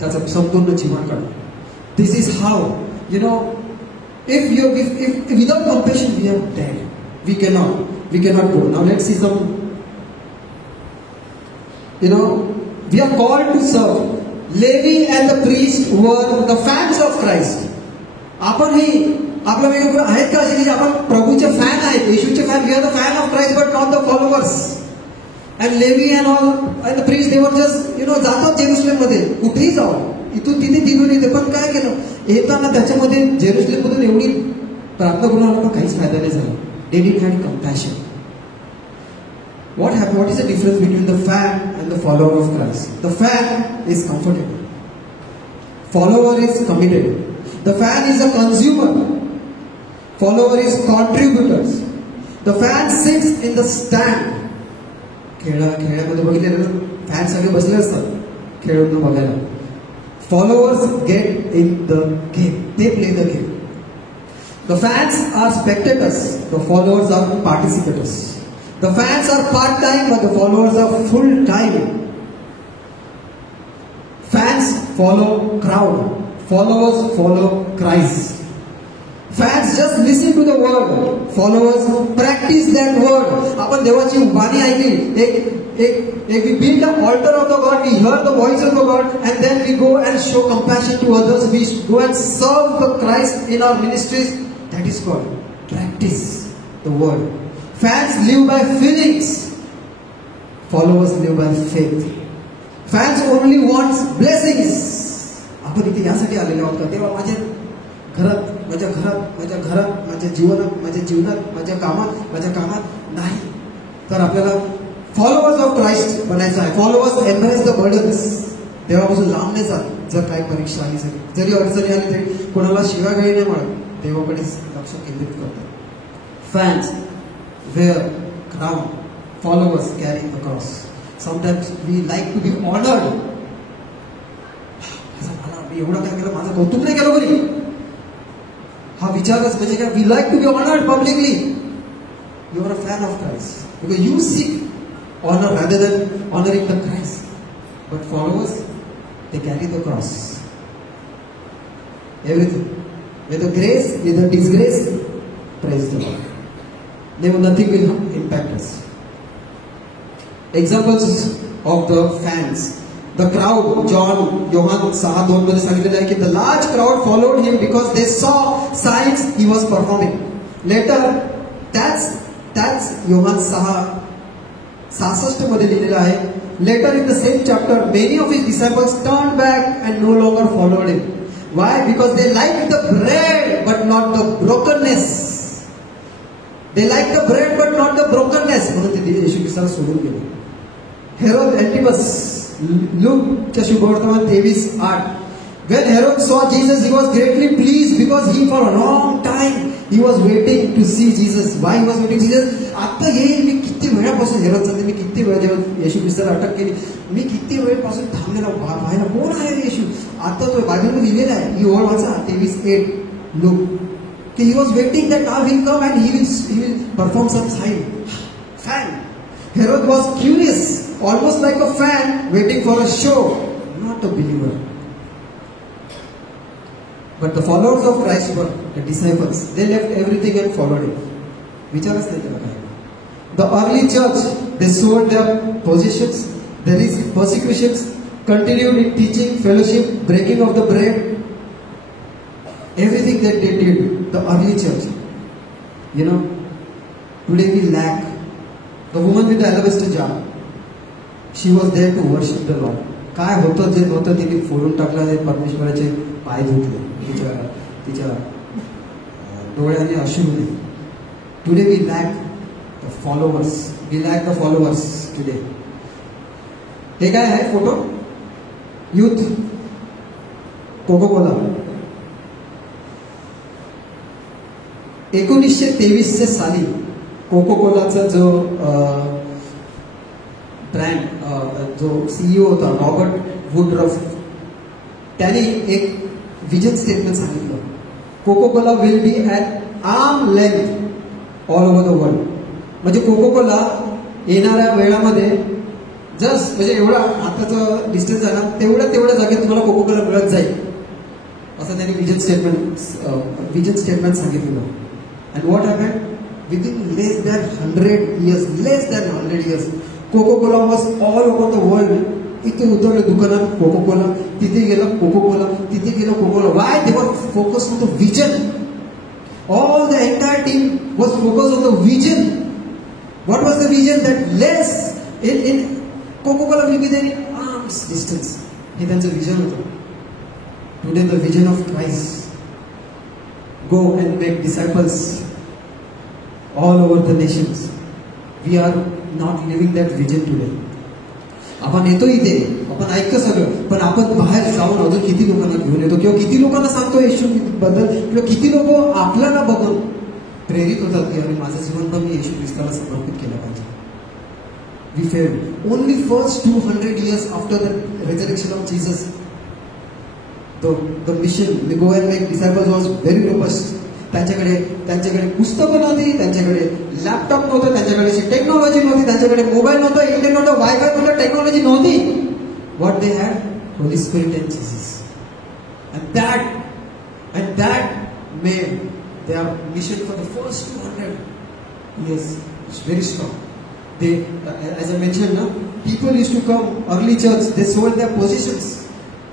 त्याचं संपूर्ण जीवन काढलं. This is how, you know, if without compassion we are dead. We cannot go. Now let's see some, you know, we are called to serve. Levi and the priest were the fans of Christ. आपण ही आपल्या वेगवेगळे आहेत का असे की आपण प्रभूचे fan आहेत, येशूचे fan. We are the fan of Christ but not the followers. And Levi and all and the priest, they were just, you know, जातात जेरुसलेम मध्ये, कुठेही जाऊ, इथून तिथे पण काय केलं, येताना त्याच्यामध्ये जेरुसलेममधून एवढी प्रार्थना करून आला पण काहीच फायदा नाही झाला. They didn't have compassion. What happened? What is the difference between the fan and the follower of Christ? The fan is comfortable. Follower is committed. The fan is a consumer. Follower is contributors. The fan sits in the stand. खेळामध्ये बघितलेलं फॅन सगळे बसले असतात खेळून बघायला. Followers get in the game. They play the game. The fans are spectators. The followers are participators. The fans are part-time, but the followers are full-time. Fans follow crowd. Followers follow Christ. Fans just listen to the word. Followers practice that word. आपण देवाची वाणी ऐकली. एक we build an altar of the God. We hear the voice of the God, and then we go and show compassion to others. We go and serve the Christ in our ministries. That is called practice the word. Fans live by feelings. Followers live by faith. Fans only want blessings. आपण इथे यासाठी आलेले आहोत का देवा माझ्या घरात माझ्या जीवनात माझ्या कामात नाही, तर आपल्याला फॉलोअर्स ऑफ क्राइस्ट बनायचं आहे. Followers embrace the burdens. देवापासून लांब नाही जात. जर काही परीक्षा आली जरी अडचणी आली तरी कोणाला शिवागाळी नाही म्हणत, देवाकडेच लक्ष केंद्रित करतात. Fans wear crown. Followers carry the cross. Sometimes we like to be honoured. मी एवढं काय केलं, माझं कौतुक नाही केलं कोणी, हा विचारच म्हणजे काय. We like to be honoured publicly. You are a fan of Christ because you seek honor rather than honoring the Christ. But followers, they carry the cross. Everything. With the grace, with the disgrace, praise the Lord. Nothing will impact us. Examples of the fans. The crowd, Johann 6:2 मध्ये सांगितलेलं आहे की the large crowd followed him because they saw signs he was performing. Later, that's Johann 6:66 मध्ये लिहिलेलं आहे. Later in the same chapter, many of his disciples turned back and no longer followed him. Why? Because they liked the bread but not the brokenness. They liked the bread but not the brokenness. म्हणून ते येशू ख्रिस्ताला सोडून गेले. हेरोद एंटिपस, लूकच्या शुभवर्तमान 23:8. When Herod saw Jesus, he was greatly pleased because he for a long time he was waiting to see Jesus. Why he was waiting to see Jesus? आता येईल. मी किती वेळापासून हेरोद सांगते, मी किती वेळ जेव्हा येशू ख्रिस्ताला अटक केली, मी किती वेळापासून थांबलेला व्हायला. कोण आहे येशू? आता तो बायबलमध्ये लिहिलेला आहे. ही ओळ वाचा 23:8 लूक, की he was waiting that now he'll come and he will perform some sign. Fan. Herod was curious, almost like a fan waiting for a show, not a believer. But the followers of Christ were the disciples. They left everything and followed him. विचारच नाही त्याला काय. The early church, they sold their possessions, they risked persecutions, continued in teaching, fellowship, breaking of the bread. Everything that they did, the early church. You know, today we lack. The woman with the alabaster jar, she was there to worship the Lord. काय होतं जे नव्हतं तिने फोडून टाकलं, ते परमेश्वराचे पाय धुतले, तिच्या डोळ्याने अश्रूने. Today we lack the followers. We lack the followers today. हे काय आहे फोटो? Youth cocoa Cola. 1923 साली कोको कोलाचा जो ब्रँड, जो सीईओ होता रॉबर्ट वुडरफ, त्याने एक विजन स्टेटमेंट सांगितलं. Coca Cola will be at arm length all over the world. म्हणजे कोको कोला येणाऱ्या वेळामध्ये जस्ट म्हणजे एवढा आताचं डिस्टन्स आहे ना, तेवढ्या जागेत तुम्हाला कोको कोला मिळत जाईल, असं त्यांनी विजन स्टेटमेंट सांगितलं. And what happen? Within less than 100 years Coca Cola was all over the world. इथे उतरले दुकानात कोको कोला, तिथे गेलं कोको कोला, तिथे गेलं Coca Cola. Why? They were focus on the vision. All the entire team was focused on the vision. What was the vision? That less in Coca-Cola will be there in arms distance. हे त्यांचं विजन होतं. Today the vision of Christ, go and make disciples all over the nations. We are not living that vision today. आपण येतो इथे, आपण ऐकतो सगळं, पण आपण बाहेर जाऊन अजून किती लोकांना घेऊन येतो किंवा किती लोकांना सांगतो येशू बद्दल, किंवा किती लोक आपल्याला बघून प्रेरित होतात की अरे माझं जीवन पण मी येशू ख्रिस्ताला समर्पित केलं पाहिजे. We failed. Only first 200 years after the resurrection of Jesus, the mission, the go and make disciples was very robust. त्यांच्याकडे पुस्तकं नव्हती, त्यांच्याकडे लॅपटॉप नव्हतं, त्यांच्याकडे टेक्नॉलॉजी नव्हती, त्यांच्याकडे मोबाईल नव्हता, इंटरनेट नव्हतं, वायफाय नव्हतं, टेक्नॉलॉजी नव्हती. What they had? Holy Spirit and Jesus. And that made their mission for the first 200 years very strong. They, as I mentioned, people used to come early church. They sold their positions.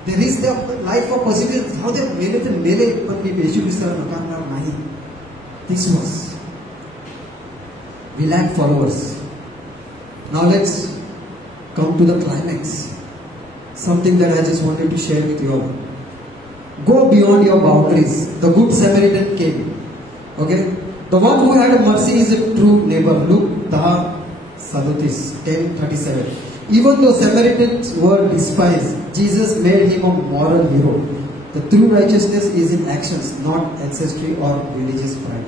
They risked their life for perseverance. How they mele, but we Yeshu Christ's nakarnar nahi. This was. We lack followers. Now let's come to the climax. Something that I just wanted to share with you all. Go beyond your boundaries. The Good Samaritan came. Okay? The one who had mercy is a true neighbor. Luke 10:37. Even though Samaritans were despised, Jesus made him a moral hero. The true righteousness is in actions, not ancestry or religious pride.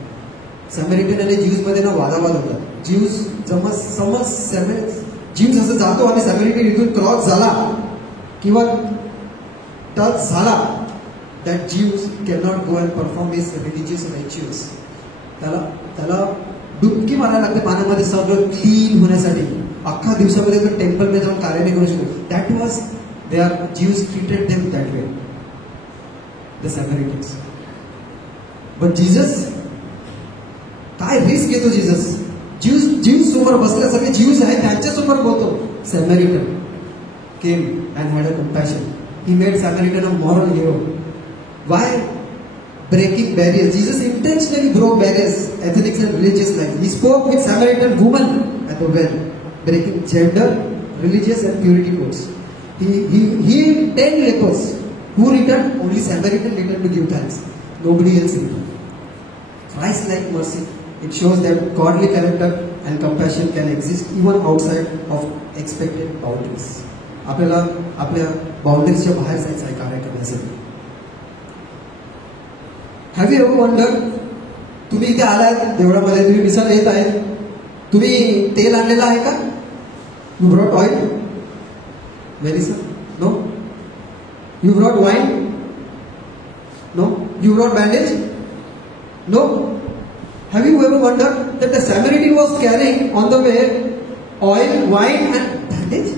Samaritan आणि Jews मध्ये ना वादावाद होता. Jews Jews असं जातो आणि Samaritan इथून क्रॉस झाला किंवा टच झाला, that Jews cannot go and perform his religious rituals. त्याला डुबकी मारायला लागते पाण्यामध्ये सगळं क्लीन होण्यासाठी. अख्खा दिवसामध्ये तो टेम्पल मध्ये जाऊन कार्य नाही करू शकतो. That was there Jews treated them that way, the Samaritans. But Jesus काय रिस्क घेतो जीसस. ज्यूज समोर बसल्या, सगळे ज्यूज आहेत त्यांच्यासमोर बोलतो. Samaritan came and had a compassion. He made Samaritan a moral hero. Why? Breaking barriers. Jesus intentionally broke barriers, ethnic and religious life. He spoke with Samaritan woman at the well, breaking gender, religious and purity codes. He healed 10 lepers. Who returned? Only Samaritan returned to give thanks. Nobody else returned. Christ-like mercy. It shows that godly character and compassion can exist even outside of expected boundaries. आपल्याला आपल्या बाउंड्रीजच्या बाहेर जायचं आहे कार्य करण्यासाठी. Have you ever wondered? तुम्ही इथे आलात देवळामध्ये, तुम्ही मिसळ येत आहेत, तुम्ही तेल आणलेलं आहे का? You brought oil? Very sir? No? You brought wine? No? You brought bandage? No? Have you ever wondered that the Samaritan was carrying on the way oil, wine and bandage?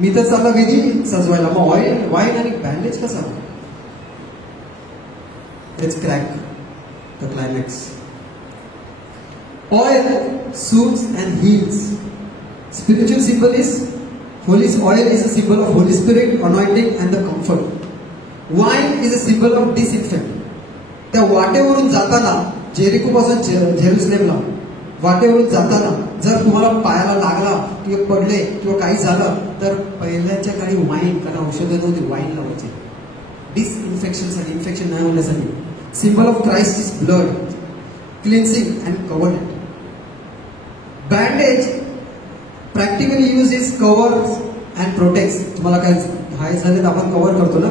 मी तर चालला विधी सजवायला, मग ऑइल, वाईन आणि बँडेज कसा? Let's crack the climax. Oil soothes and heals. Spiritual symbol is oil is a symbol of Holy Spirit, anointing and the comfort. Wine is a symbol of disinfect. त्या वाटेवरून जाताना, जेरिको पासून जेरुसलेमला वाटेवरून जाताना जर तुम्हाला पायाला लागला किंवा पडले किंवा काही झालं तर पहिल्याच्या काळी वाईन, कारण औषधं नव्हती, वाईन लावायची डिसइन्फेक्शनसाठी, इन्फेक्शन नाही होण्यासाठी. Symbol of Christ is blood, cleansing and covenant. Bandage practically uses covers and protects. तुम्हाला काय घाय झाले तर आपण कव्हर करतो ना,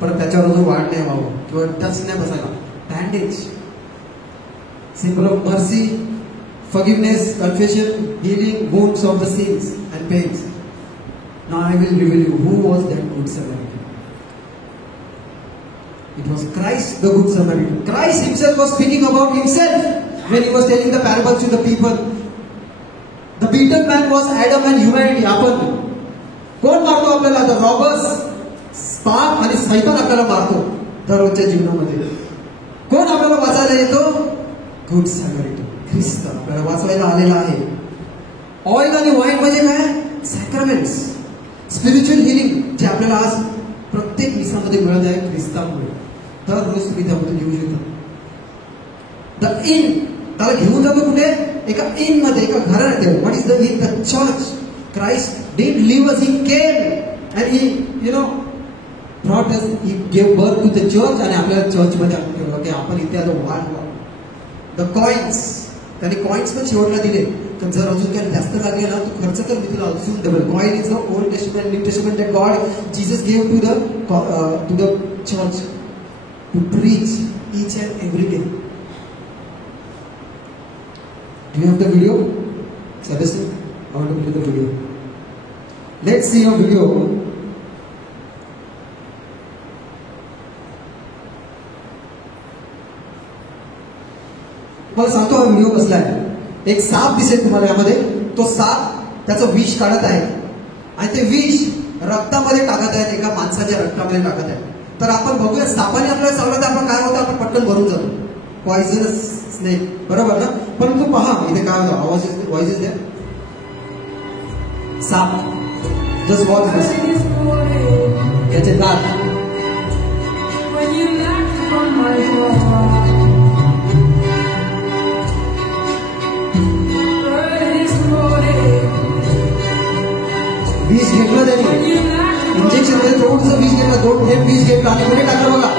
पण त्याच्यावर अजून वाढ नाही व्हावं किंवा टच नाही बसायला. Bandage symbol of mercy, forgiveness, confession, healing wounds of the sins and pains. Now I will reveal you who was that good Samaritan. It was Christ, the good Samaritan. Christ himself was speaking about himself when he was telling the parables to the people. The beaten man was Adam and humanity. आपण कोण मारतो आपल्याला? The robbers, पाप आणि सैतान आपल्याला मारतो दररोजच्या जीवनामध्ये. कोण आपल्याला वाचायला येतो? गुड सॅमरिटन, ख्रिस्त आपल्याला वाचवायला आलेला आहे. ऑइल आणि वाईन म्हणजे काय? सॅक्रमेंट्स, स्पिरिच्युअल हिलिंग, जे आपल्याला आज प्रत्येक मिसामध्ये मिळत आहे ख्रिस्तामुळे. दररोज तुम्ही त्यामध्ये घेऊ शकता. द इन, त्याला घेऊन जातो कुठे? एका इन मध्ये, एका घरामध्ये. What is the in? The church. Christ didn't leave us, he came and he brought us, he gave birth to the church आणि आपल्याला चर्चमध्ये आपण ठेवलं की आपण इथे आलो. द कॉइन्स, त्याने कॉइन्स पण शेवटला दिले. तर जर अजून काही जास्त लागले ना तर खर्च कर, मी तुला अजून double. Coin is the old testament, new testament that God Jesus gave to the church to preach each and every day. Do you have the video? Sebastian, I want to play the video. Let's see a video. मला सांगतो हा व्हिडिओ कसला आहे. एक साप दिसेल तुम्हाला यामध्ये. तो साप त्याचं विष काढत आहे आणि ते विष रक्तामध्ये टाकत आहेत, एका माणसाच्या रक्तामध्ये टाकत आहे. तर आपण बघूया, सापाने आपल्याला चावलं तर आपण काय होतं, आपण पटकन भरून जातो. पॉइझनस स्नेक, बरोबर ना. परंतु पहा इथे काय होतं, आवाज व्हॉइस द्या. साप जस्ट वॉच दिस, त्याचे दात. विष घेतलं त्यांनी, इंजेक्शन मध्ये थोडंसं विष घेतलं, 2 थेंब विष घेतलं आणि कुठे टाकलं बघा,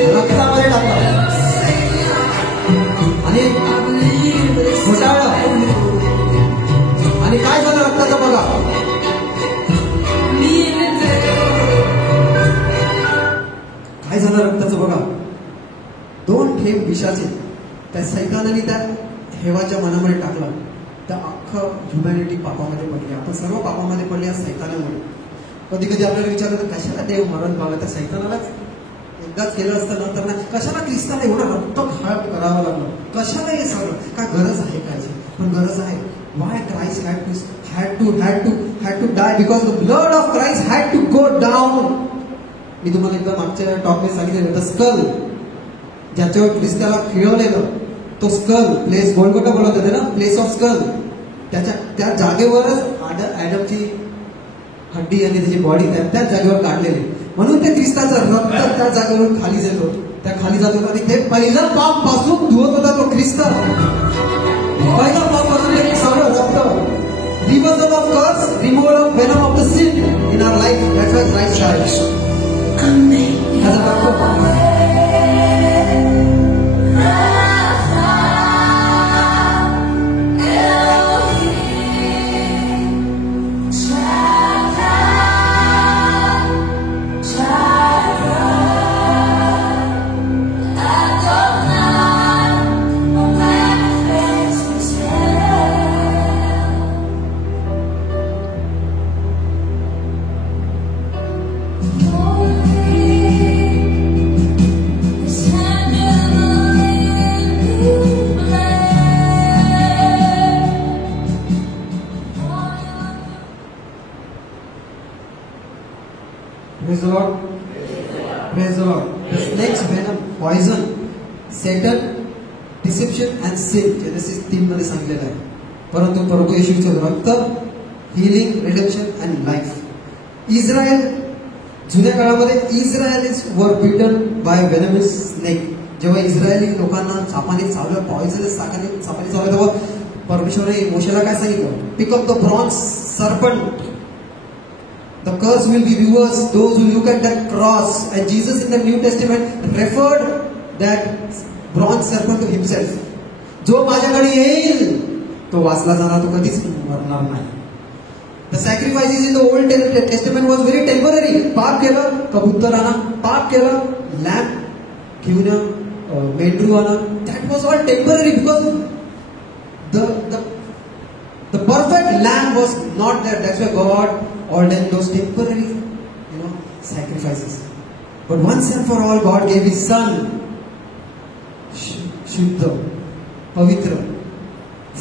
रक्तामध्ये टाकलं आणि घोटाळलं. आणि काय झालं रक्ताचं बघा, काय झालं रक्ताचं बघा. 2 थेंब विषाचे त्या सैतानाने त्या हेवाच्या मनामध्ये टाकलं. तर अख्खं ह्युमॅनिटी पापामध्ये पडली. आपण सर्व पापामध्ये पडले या सैतानामुळे. कधी कधी आपल्याला विचारलं तर कशाला देव मरण पावला, त्या सैतानालाच एकदाच केलं असतं ना तर कशाला ख्रिस्ताला एवढं रक्त खाट करावं लागलं, कशाला हे सगळं, काय गरज आहे काय. पण गरज आहे. वाय Christ had to die because the blood of Christ had to go down. मी तुम्हाला एकदा मागच्या टॉकमध्ये सांगितलं, द स्कल ज्याच्यावर ख्रिस्ताला खिळवलेलं, तो स्कल प्लेस गोलगोटा बोलत होते ना, प्लेस ऑफ स्कल, त्या जागेवरच ऍडमची हड्डी आणि त्याची बॉडी त्याच जागेवर काढलेली. म्हणून ते ख्रिस्ताचं रक्त त्या जागेवर खाली येतो, त्या खाली जात होता. आणि ते पहिलं पाप पासून धुवत होता तो ख्रिस्त. पहिलं पाप पासून ते सगळं रक्त, reversal of curse, removal of venom of the sin in our life. That's why Christ died. Praise the Lord. Praise the Lord. The snake's venom, poison, Satan, deception and sin. Genesis 3 मध्ये सांगितलेलं आहे. परंतु प्रभू येशूचं रक्त, healing, redemption and life. Israel, जुन्या काळामध्ये इस्रायलीज वर बिटन bye venomous snake. जेव्हा इस्रायली लोकांना सापाने चावलं, पॉइझनस सापाने चावलं, तेव्हा परमेश्वराने मोशेला काय सांगितलं, pick up the bronze serpent. The curse will be reversed. Those who look at that cross, and Jesus in the New Testament referred that bronze serpent to himself. जो माझ्याकडे येईल तो वाचला जाणार, तो कधीच मरणार नाही. The sacrifices in the Old Testament was very temporary. पाप केलं कबूतर आणा, पाप केलं लॅम्प घेऊन या, मेंढरू आणा. That was all temporary because the perfect lamb was not there. That's why God ordained those temporary, sacrifices. But once and for all, God gave His Son, Shuddha, Pavitra,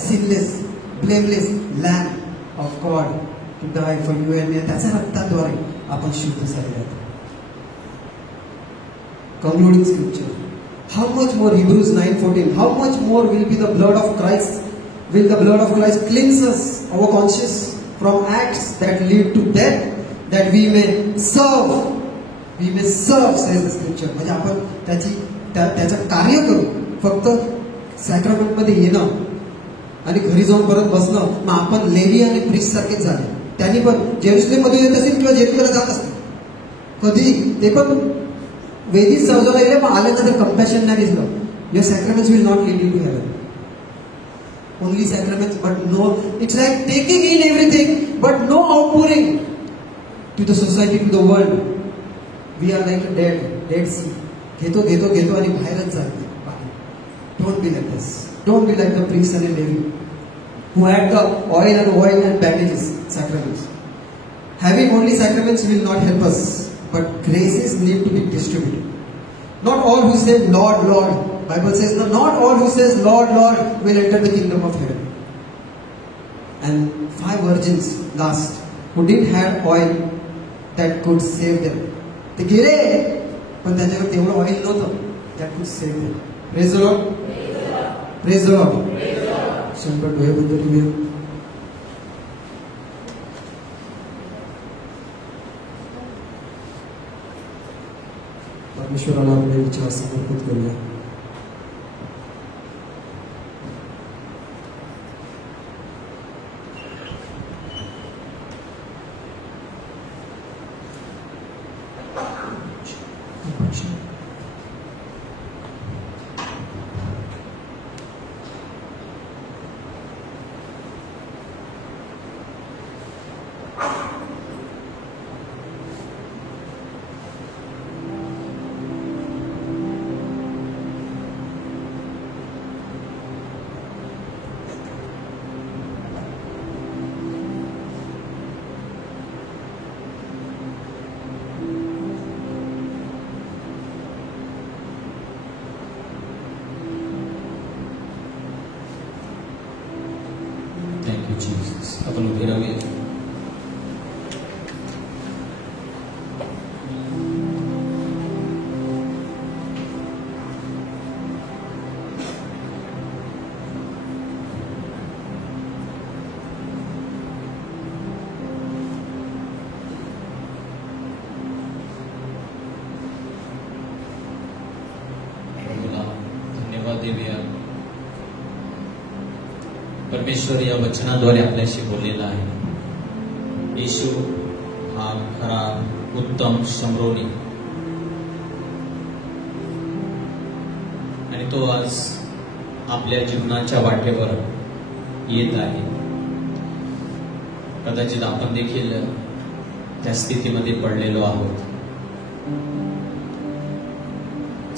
sinless, blameless Lamb of God to die for you and me. त्याच्या रक्ताद्वारे आपण शुद्ध झालेले आहोत. Concluding scripture. How much more, Hebrews 9:14. How much more will be the blood of Christ? Will the blood of Christ cleanse us, our conscience, from acts that lead to death, that we may serve. We may serve, says the scripture. म्हणजे आपण त्याचं कार्य करू. फक्त सॅक्रामेंट मध्ये येणं आणि घरी जाऊन परत बसणं, मग आपण लेवी आणि प्रीस्ट सारखेच झाले. त्यांनी पण जेरुसलेममध्ये येत असेल किंवा जेरुसलेमला जात असतील कधी, ते पण वेदीत सजवला गेले, मग आल्यानंतर कंपॅशन नाही दिसलं. Your sacraments will not lead you to heaven. Only sacraments, but no, it's like taking in everything, but no outpouring to the society, to the world. We are like a dead sea. घेतो आणि बाहेरच जाते. Don't be like this. Don't be like the priest and Levi, who had the oil and bandages, sacraments. Having only sacraments will not help us, but graces need to be distributed. Not all who say Lord, Lord, Bible says not all who says Lord, Lord will enter the kingdom of heaven. And 5 virgins last who didn't have oil that could save them. ते गेले पण त्यांच्याकडे तेवढं ऑइल नव्हतं that could save them. Praise the Lord. Praise the Lord. शंभर डोळे बंद करूया. परमेश्वराला आपले विचार समर्पित करूया. Jesus. आपण उभे राहूया. धन्यवाद देऊया. परमेश्वर या वचनाद्वारे आपल्याशी बोललेला आहे. येशू हा खरा उत्तम शमरोनी आणि तो आज आपल्या जीवनाच्या वाटेवर येत आहे. कदाचित आपण देखील त्या स्थितीमध्ये पडलेलो आहोत.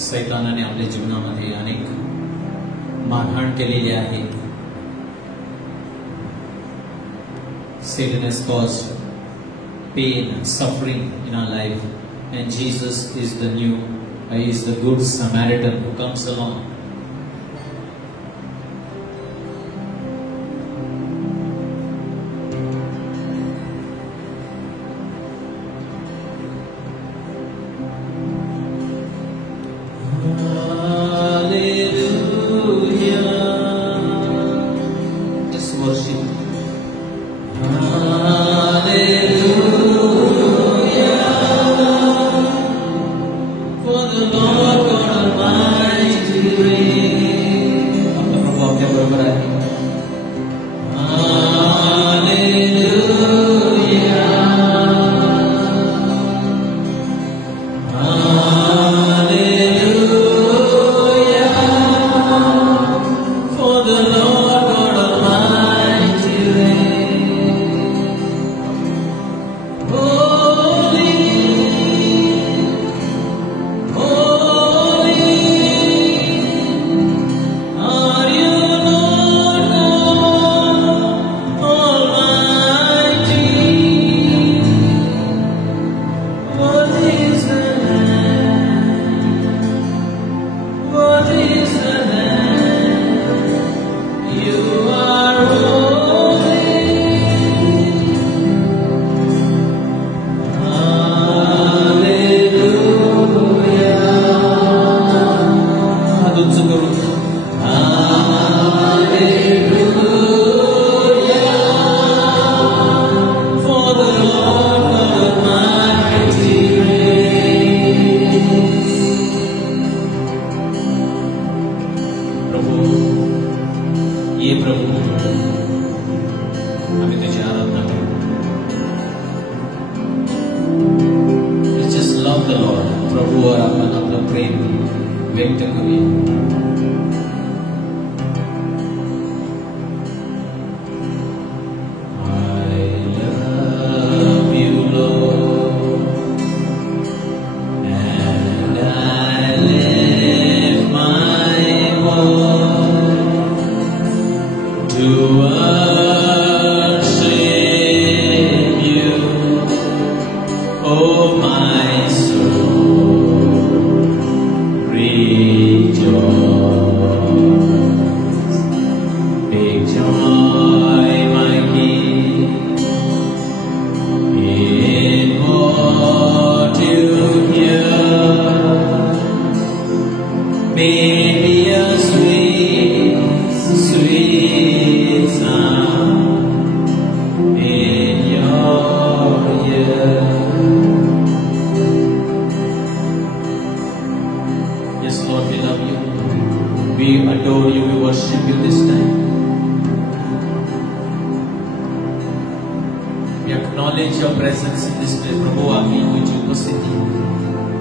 सैतानाने आपल्या जीवनामध्ये अनेक मारहाण केलेली आहे. Satan has caused pain and suffering in our life, and Jesus is He is the good Samaritan who comes along. प्रभू आम्ही तुझी आराधना करतो. व्यक्त करूया.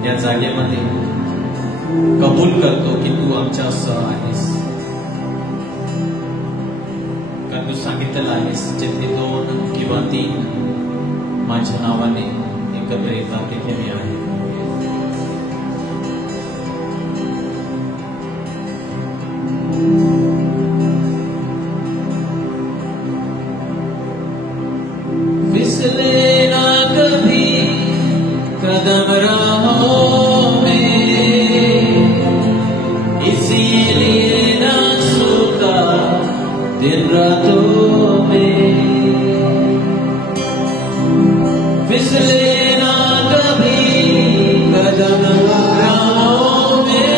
या जागेमध्ये कबूल करतो की तू आमच्यासह आहेस. कारण तू सांगितलेलं आहेस, जिथे 2 किंवा 3 माझ्या नावाने एकत्र येतात तिथे मी आहे. फिसले ना कभी कदम राहों में, इसीलिए ना सोता दिन रातों में. फिसले ना कभी कदम राहों में,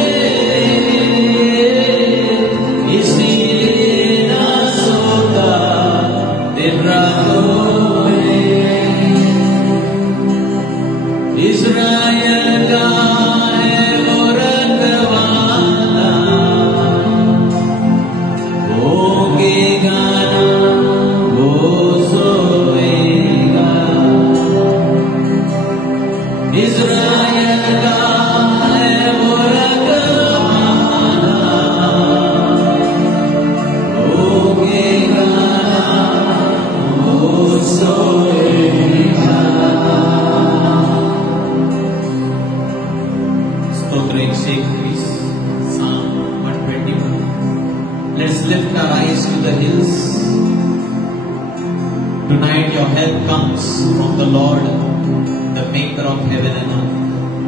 इसीलिए ना सोता दिन रातों में. इज़राइल का है वो रखवाला, होंगे गाना वो सोएगा. इज़राइल का है वो रखवाला, होंगे गाना वो सोएगा. Psalm 121. Let's lift our eyes to the hills. Tonight your help comes from the Lord, the maker of heaven and earth.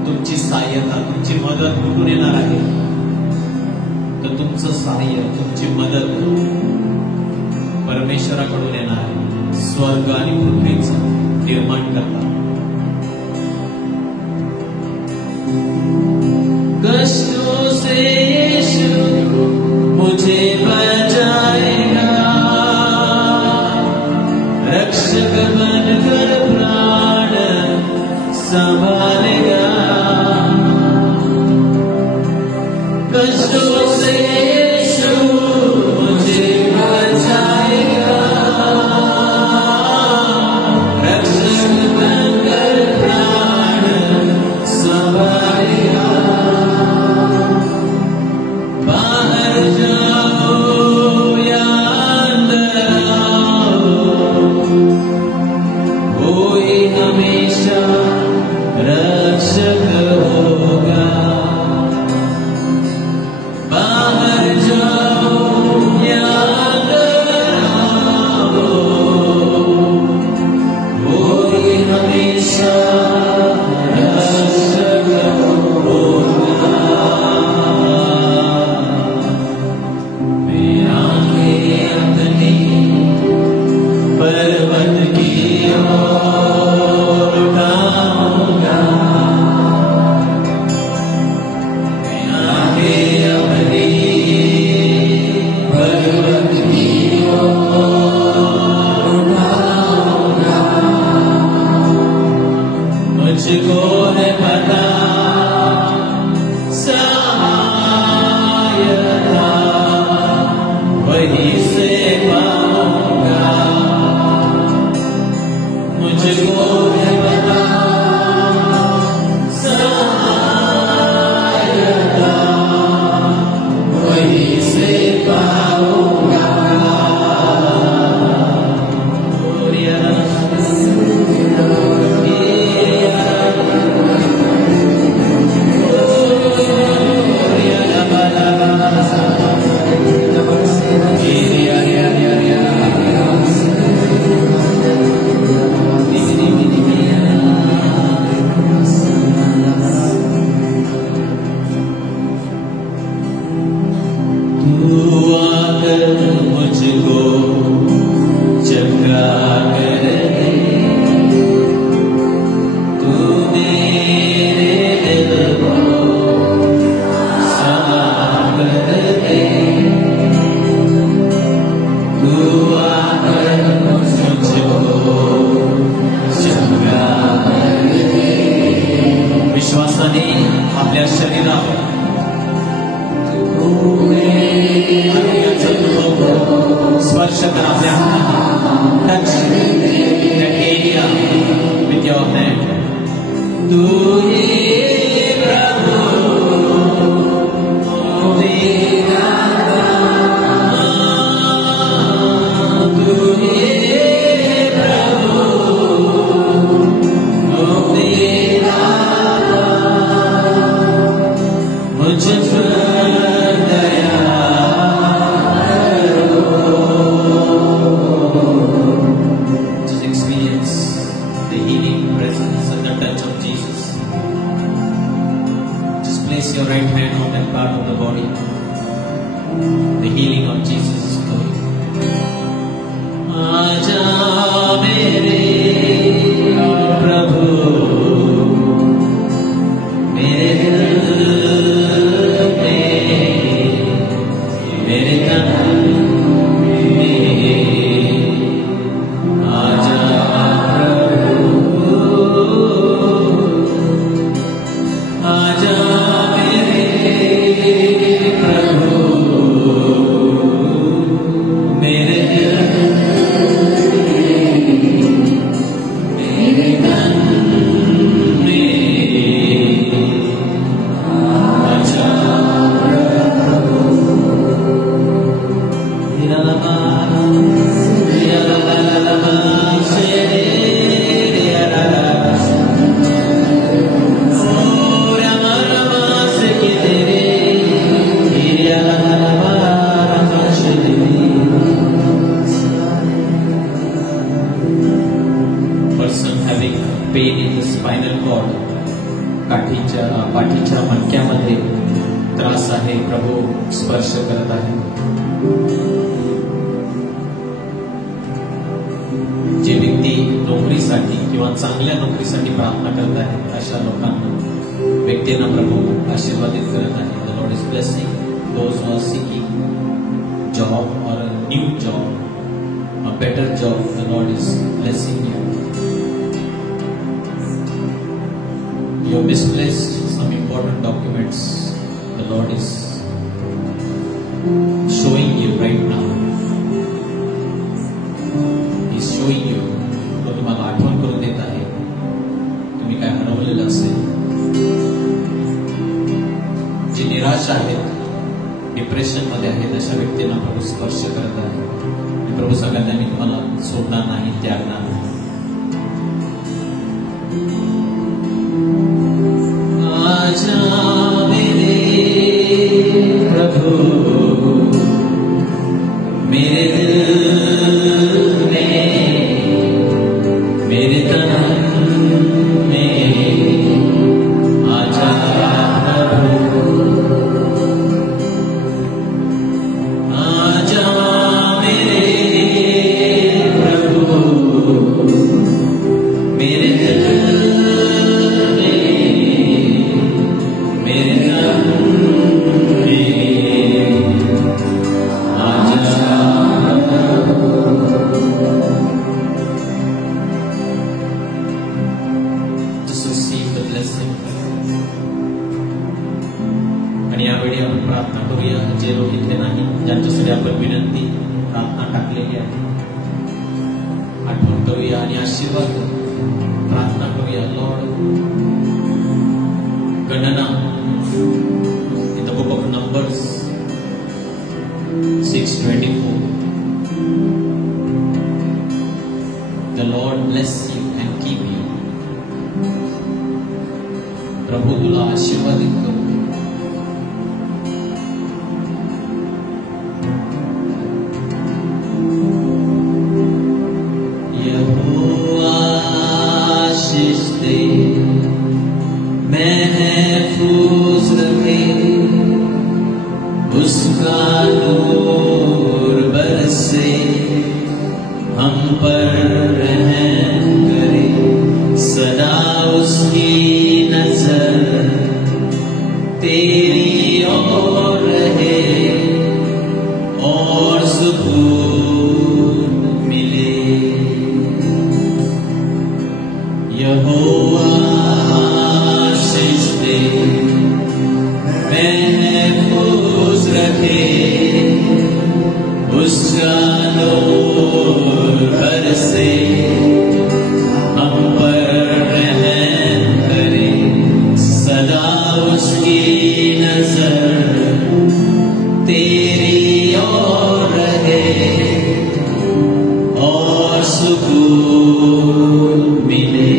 तुमची सहाय्यता, तुमची मदत कुठून येणार आहे? तर तुमचं सहाय्य, तुमची मदत परमेश्वराकडून येणार आहे. स्वर्ग आणि पृथ्वीचं निर्माण करता. कष्टों से यीशु मुझे बचाएगा, रक्षक बनकर प्राण संभालेगा. कष्टों से यीशु मुझे बचाएगा, रक्षक बनकर प्राण संभालेगा. बाहर जाओ स्पर्श कर आपल्या हाताने touch that area with your hand. तू हे प्रभु मेरा तू हे प्रभु मेरा मुझ पर दया just experience the healing presence and the touch of Jesus. Just place your right hand on that part of the body. The healing of Jesus is flowing. आजा मेरे प्रभु मेरे दिल में मेरे तन में आजा प्रभु आजा मेरे प्रभु मेरे दिल मेरे तन में आजा person having pain in the spinal cord, पाठीच्या मणक्यामध्ये त्रास आहे, प्रभू स्पर्श करत आहे. जे व्यक्ती नोकरीसाठी किंवा चांगल्या नोकरीसाठी प्रार्थना करत आहेत अशा लोकांना व्यक्तींना प्रभू आशीर्वादित करत आहे. The Lord is blessing those who are seeking job or a new job, a better job. The Lord is blessing you. You have misplaced some important documents. The Lord is showing you right now. He is showing you. तो तुम्हाला आठवण करून देत आहे तुम्ही काय हरवलेलं असेल. जे निराश आहेत, डिप्रेशन मध्ये आहेत अशा व्यक्तींना प्रभू स्पर्श करत आहे. प्रभू सगळ्यांना मी तुम्हाला सोडणार नाही, त्यागणार नाही. आजा मेरे प्रभु मेरे दिल में मेरे तन में आजा प्रभु आजा मेरे प्रभु मेरे दिल आणि यावेळी आपण प्रार्थना करूया. जे लोक इथे नाही, ज्यांच्यासाठी आपण विनंती प्रार्थना टाकलेली आहे, आठवण करूया आणि आशीर्वाद प्रार्थना करूया. लॉर्ड, गणना in the book of Numbers 6:24, the Lord bless you and keep you. प्रभू तुला आशीर्वादित करू. महफूज रखे उसका नूर बरसे हम पर रहम करे सदा उसकी नजर तेरी ओर रहे और सुकून मिले. यहोवा महफूज रखे उसका नूर बरसे, हम पर रहम करे, सदा उसकी नजर तेरी ओर रहे, और सुकून मिले।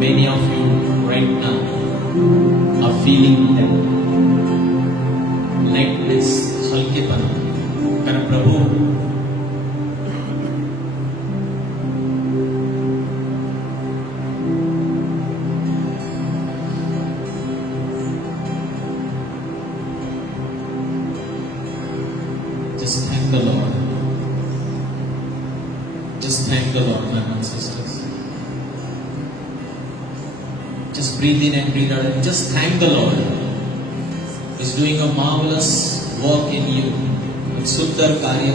Many of you right now are feeling that lightness, हल्केपन, कारण प्रभु just thank the Lord. Just thank the Lord, my brothers and sisters. Just breathe in and breathe out and just thank the Lord. He's doing a marvelous work in you. एक सुंदर कार्य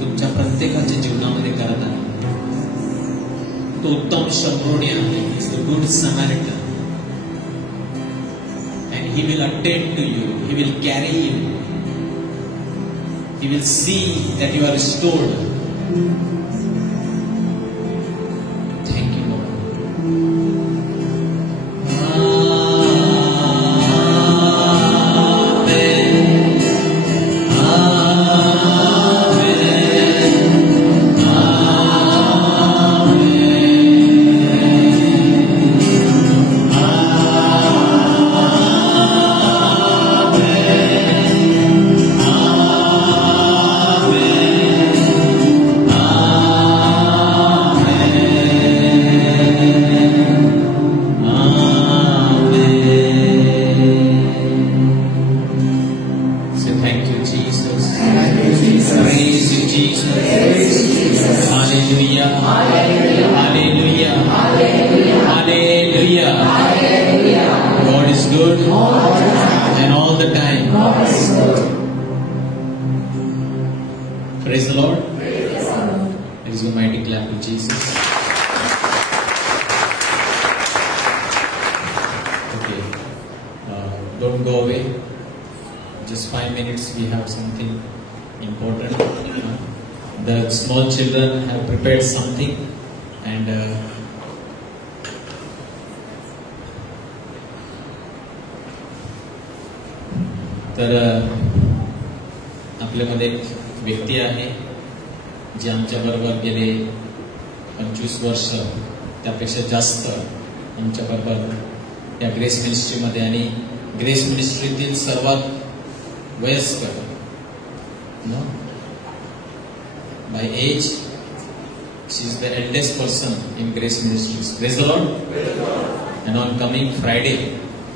तुमच्या प्रत्येकाच्या जीवनामध्ये करत आहे. तो उत्तम शत्रुणी आहे. He's the good Samaritan. And he will attend to you. He will carry you. He will see that you are restored. Thank you, Lord. Praise the Lord. Let us give a mighty clap to Jesus. Okay. Don't go away. Just 5 minutes. We have something important. The small children have prepared something, and तर आपल्यामध्ये एक व्यक्ती आहे जे आमच्याबरोबर गेले 25 वर्ष त्यापेक्षा जास्त आमच्याबरोबर या ग्रेस मिनिस्ट्रीमध्ये आणि ग्रेस मिनिस्ट्रीतील सर्वात वयस्कर by age she is the eldest person in Grace Ministries. Praise the Lord. And on coming Friday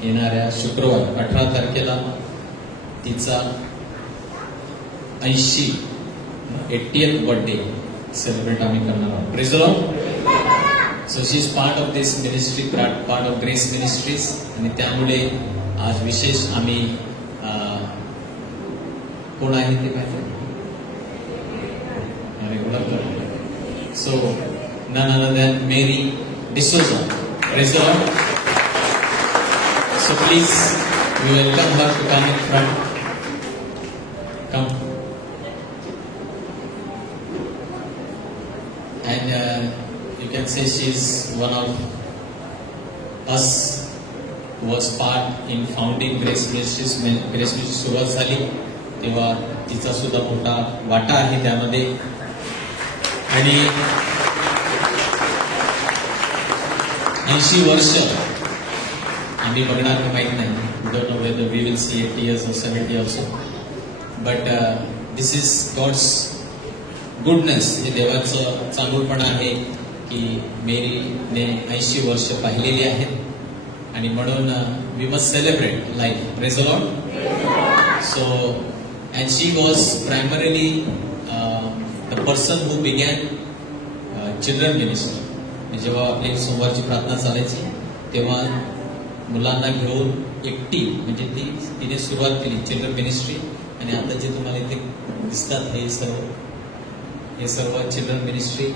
येणाऱ्या शुक्रवार 18 तारखेला तिचा 80th बर्थडे सेलिब्रेट आम्ही करणार आहोत. Praise the Lord. So she is part of this ministry, part of grace ministries. आणि त्यामुळे आज विशेष आम्ही कोण आहे ते पाहिजे रेग्युलर करतो. सो none other than Mary D'Souza. Praise the Lord. So please, we welcome her to come in front. Come. And you can say she is one of us who was part in founding Grace Ministries. Grace Ministries सुरुवात झाली तेव्हा तिचा सुद्धा मोठा वाटा आहे त्यामध्ये. आणि 80 वर्ष आम्ही बघणार का माहित नाही. We don't know whether we will see 80 years or 70 also. But this is God's goodness. हे देवाचं चांगुलपणा आहे की मेरीने 80 वर्ष पाहिलेली आहेत आणि म्हणून we must celebrate life. Praise the Lord. So and she was primarily the person who began children ministry. जेव्हा आपली सोमवारची प्रार्थना चालायची तेव्हा मुलांना घेऊन एकटी म्हणजे तिने सुरुवात केली चिल्ड्रन मिनिस्ट्री. आणि आता जे तुम्हाला इथे दिसतात हे सर्व चिल्ड्रन मिनिस्ट्री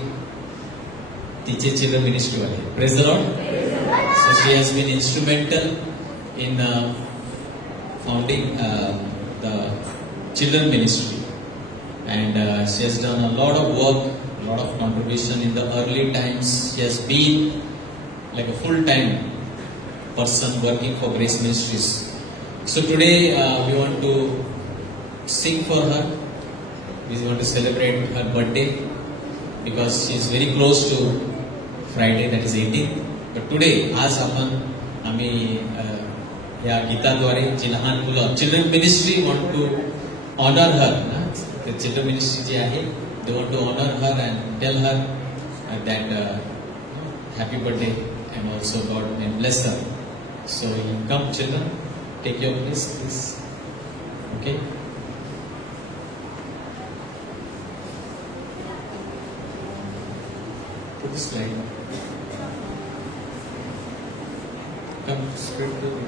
तिचे चिल्ड्रन मिनिस्ट्री वाले. Praise the Lord. So she has been instrumental in founding the children ministry and she has done a lot of work, a lot of contribution in the early times. She has been like a full-time person working for Grace Ministries. So today we want to sing for her. We want to celebrate her birthday because she is very close to Friday, that is 18th. But today, आज आपण आम्ही या गीताद्वारे जी लहान मुलं children ministry want to honor her. The children ministry ji ahe, they want to honor her and tell her that happy birthday and also God may bless her. So you come children, take your place please. Okay. Put this slide. Come straight to me.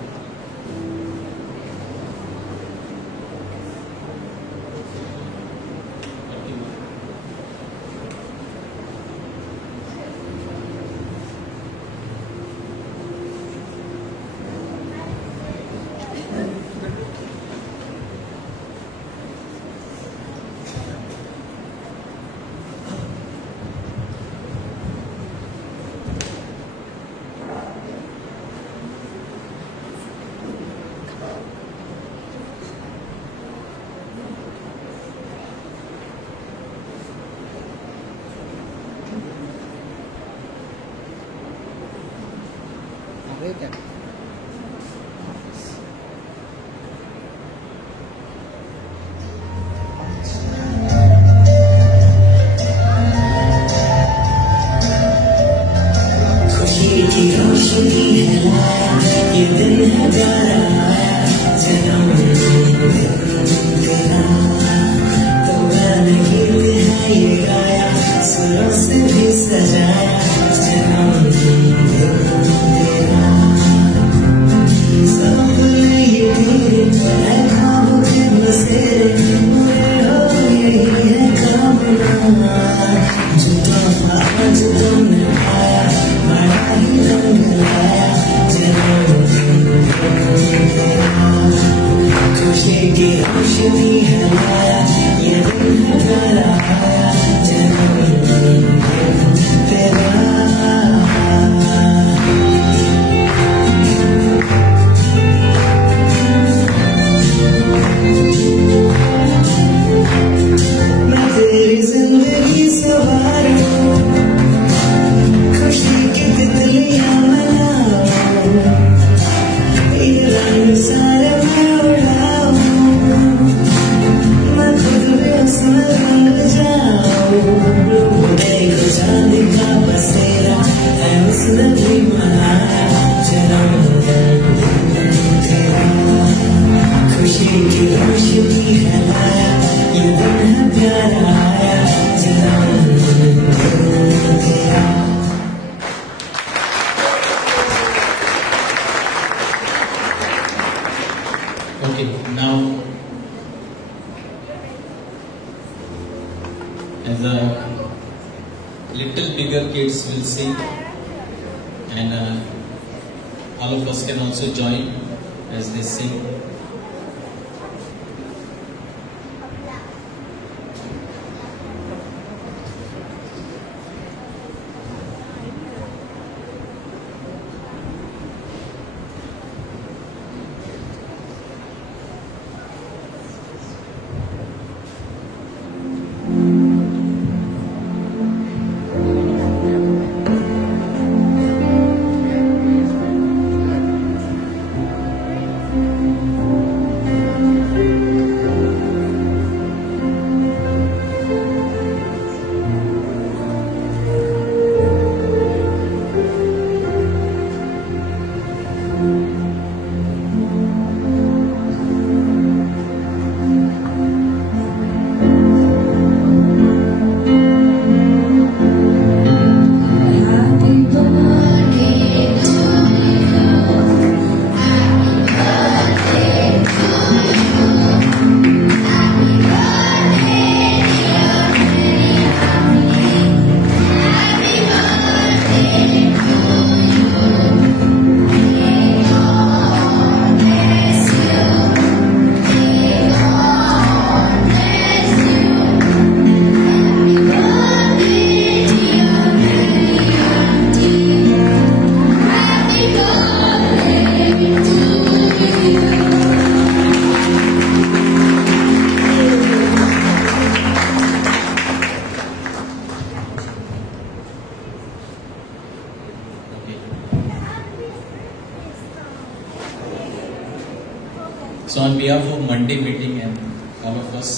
Monday meeting, and all of us,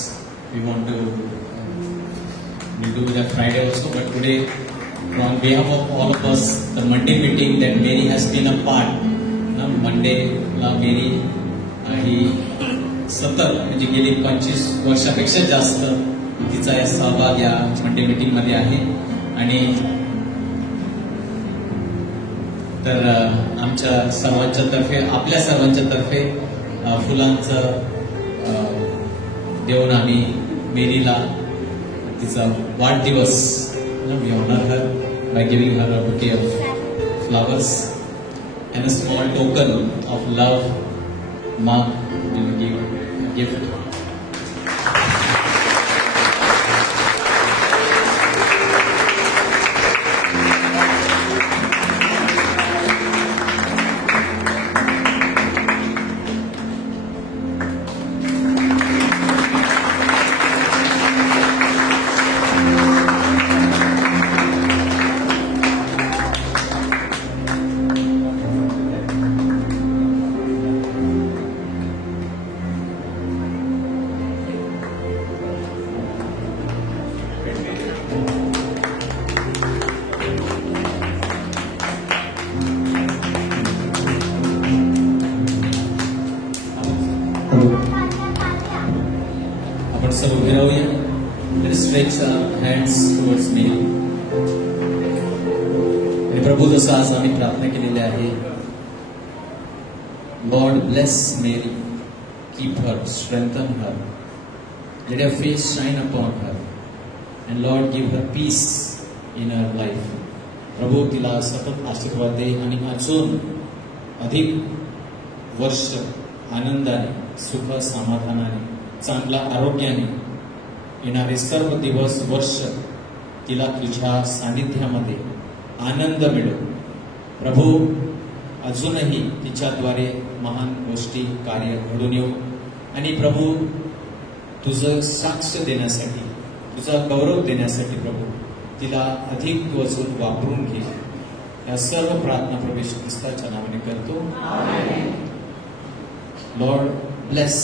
we want to we do that Friday also. But today, on behalf of all of us, the Monday meeting that Mary has been a part. Monday ला Mary ही सतत म्हणजे गेली 25 वर्षापेक्षा जास्त तिचा या सहभाग या मंडे मीटिंग मध्ये आहे. आणि तर आमच्या सर्वांच्या तर्फे, आपल्या सर्वांच्या तर्फे फुलांचं देऊन आम्ही मेरीला तिचा वाढदिवस, we honor her by giving her a bouquet of flowers and a small token of love. Mom will give a gift. आपण सर्व उभे राहूया. Let's stretch our hands towards me. आणि प्रभू, जसं आज आम्ही प्रार्थना केलेली आहे, Lord bless Mary, keep her, strengthen her, let your face shine upon her, and Lord give her peace in her life. प्रभू, तिला सतत आशीर्वाद दे आणि अजून अधिक वर्ष आनंदाने, सुख समाधानाने, चांगल्या आरोग्याने येणारे सर्व दिवस, वर्ष तिला तुझ्या सानिध्यामध्ये आनंद मिळो. प्रभू, अजूनही तिच्याद्वारे महान गोष्टी कार्य घडून येऊ. आणि प्रभू, तुझं साक्ष देण्यासाठी, तुझा गौरव देण्यासाठी प्रभू तिला अधिक अजून वापरून घे. या सर्व प्रार्थना प्रभू येशू ख्रिस्ताच्या नावाने करतो. Lord bless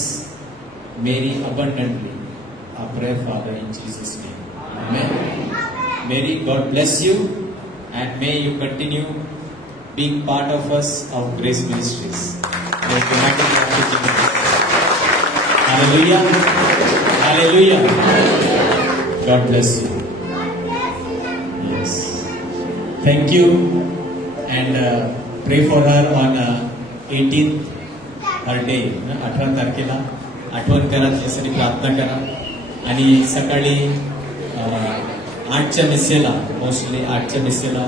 Mary abundantly. I pray, Father, in Jesus' name. Amen. Mary, God bless you, and may you continue being part of us of Grace Ministries. Hallelujah. Hallelujah. God bless you. Yes. Thank you, and pray for her on 18th. Her day 18 तारखेला आठवण करा, त्यासाठी प्रार्थना करा. आणि सकाळी 8च्या मिसेला, मोस्टली 8च्या मिसेला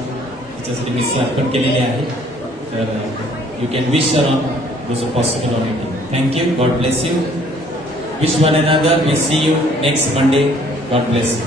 तिच्यासाठी मिसे अर्पण केलेली आहे. तर you can wish her on those possible on it. Thank you. God bless you. Wish one another. We see you next Monday. God bless you.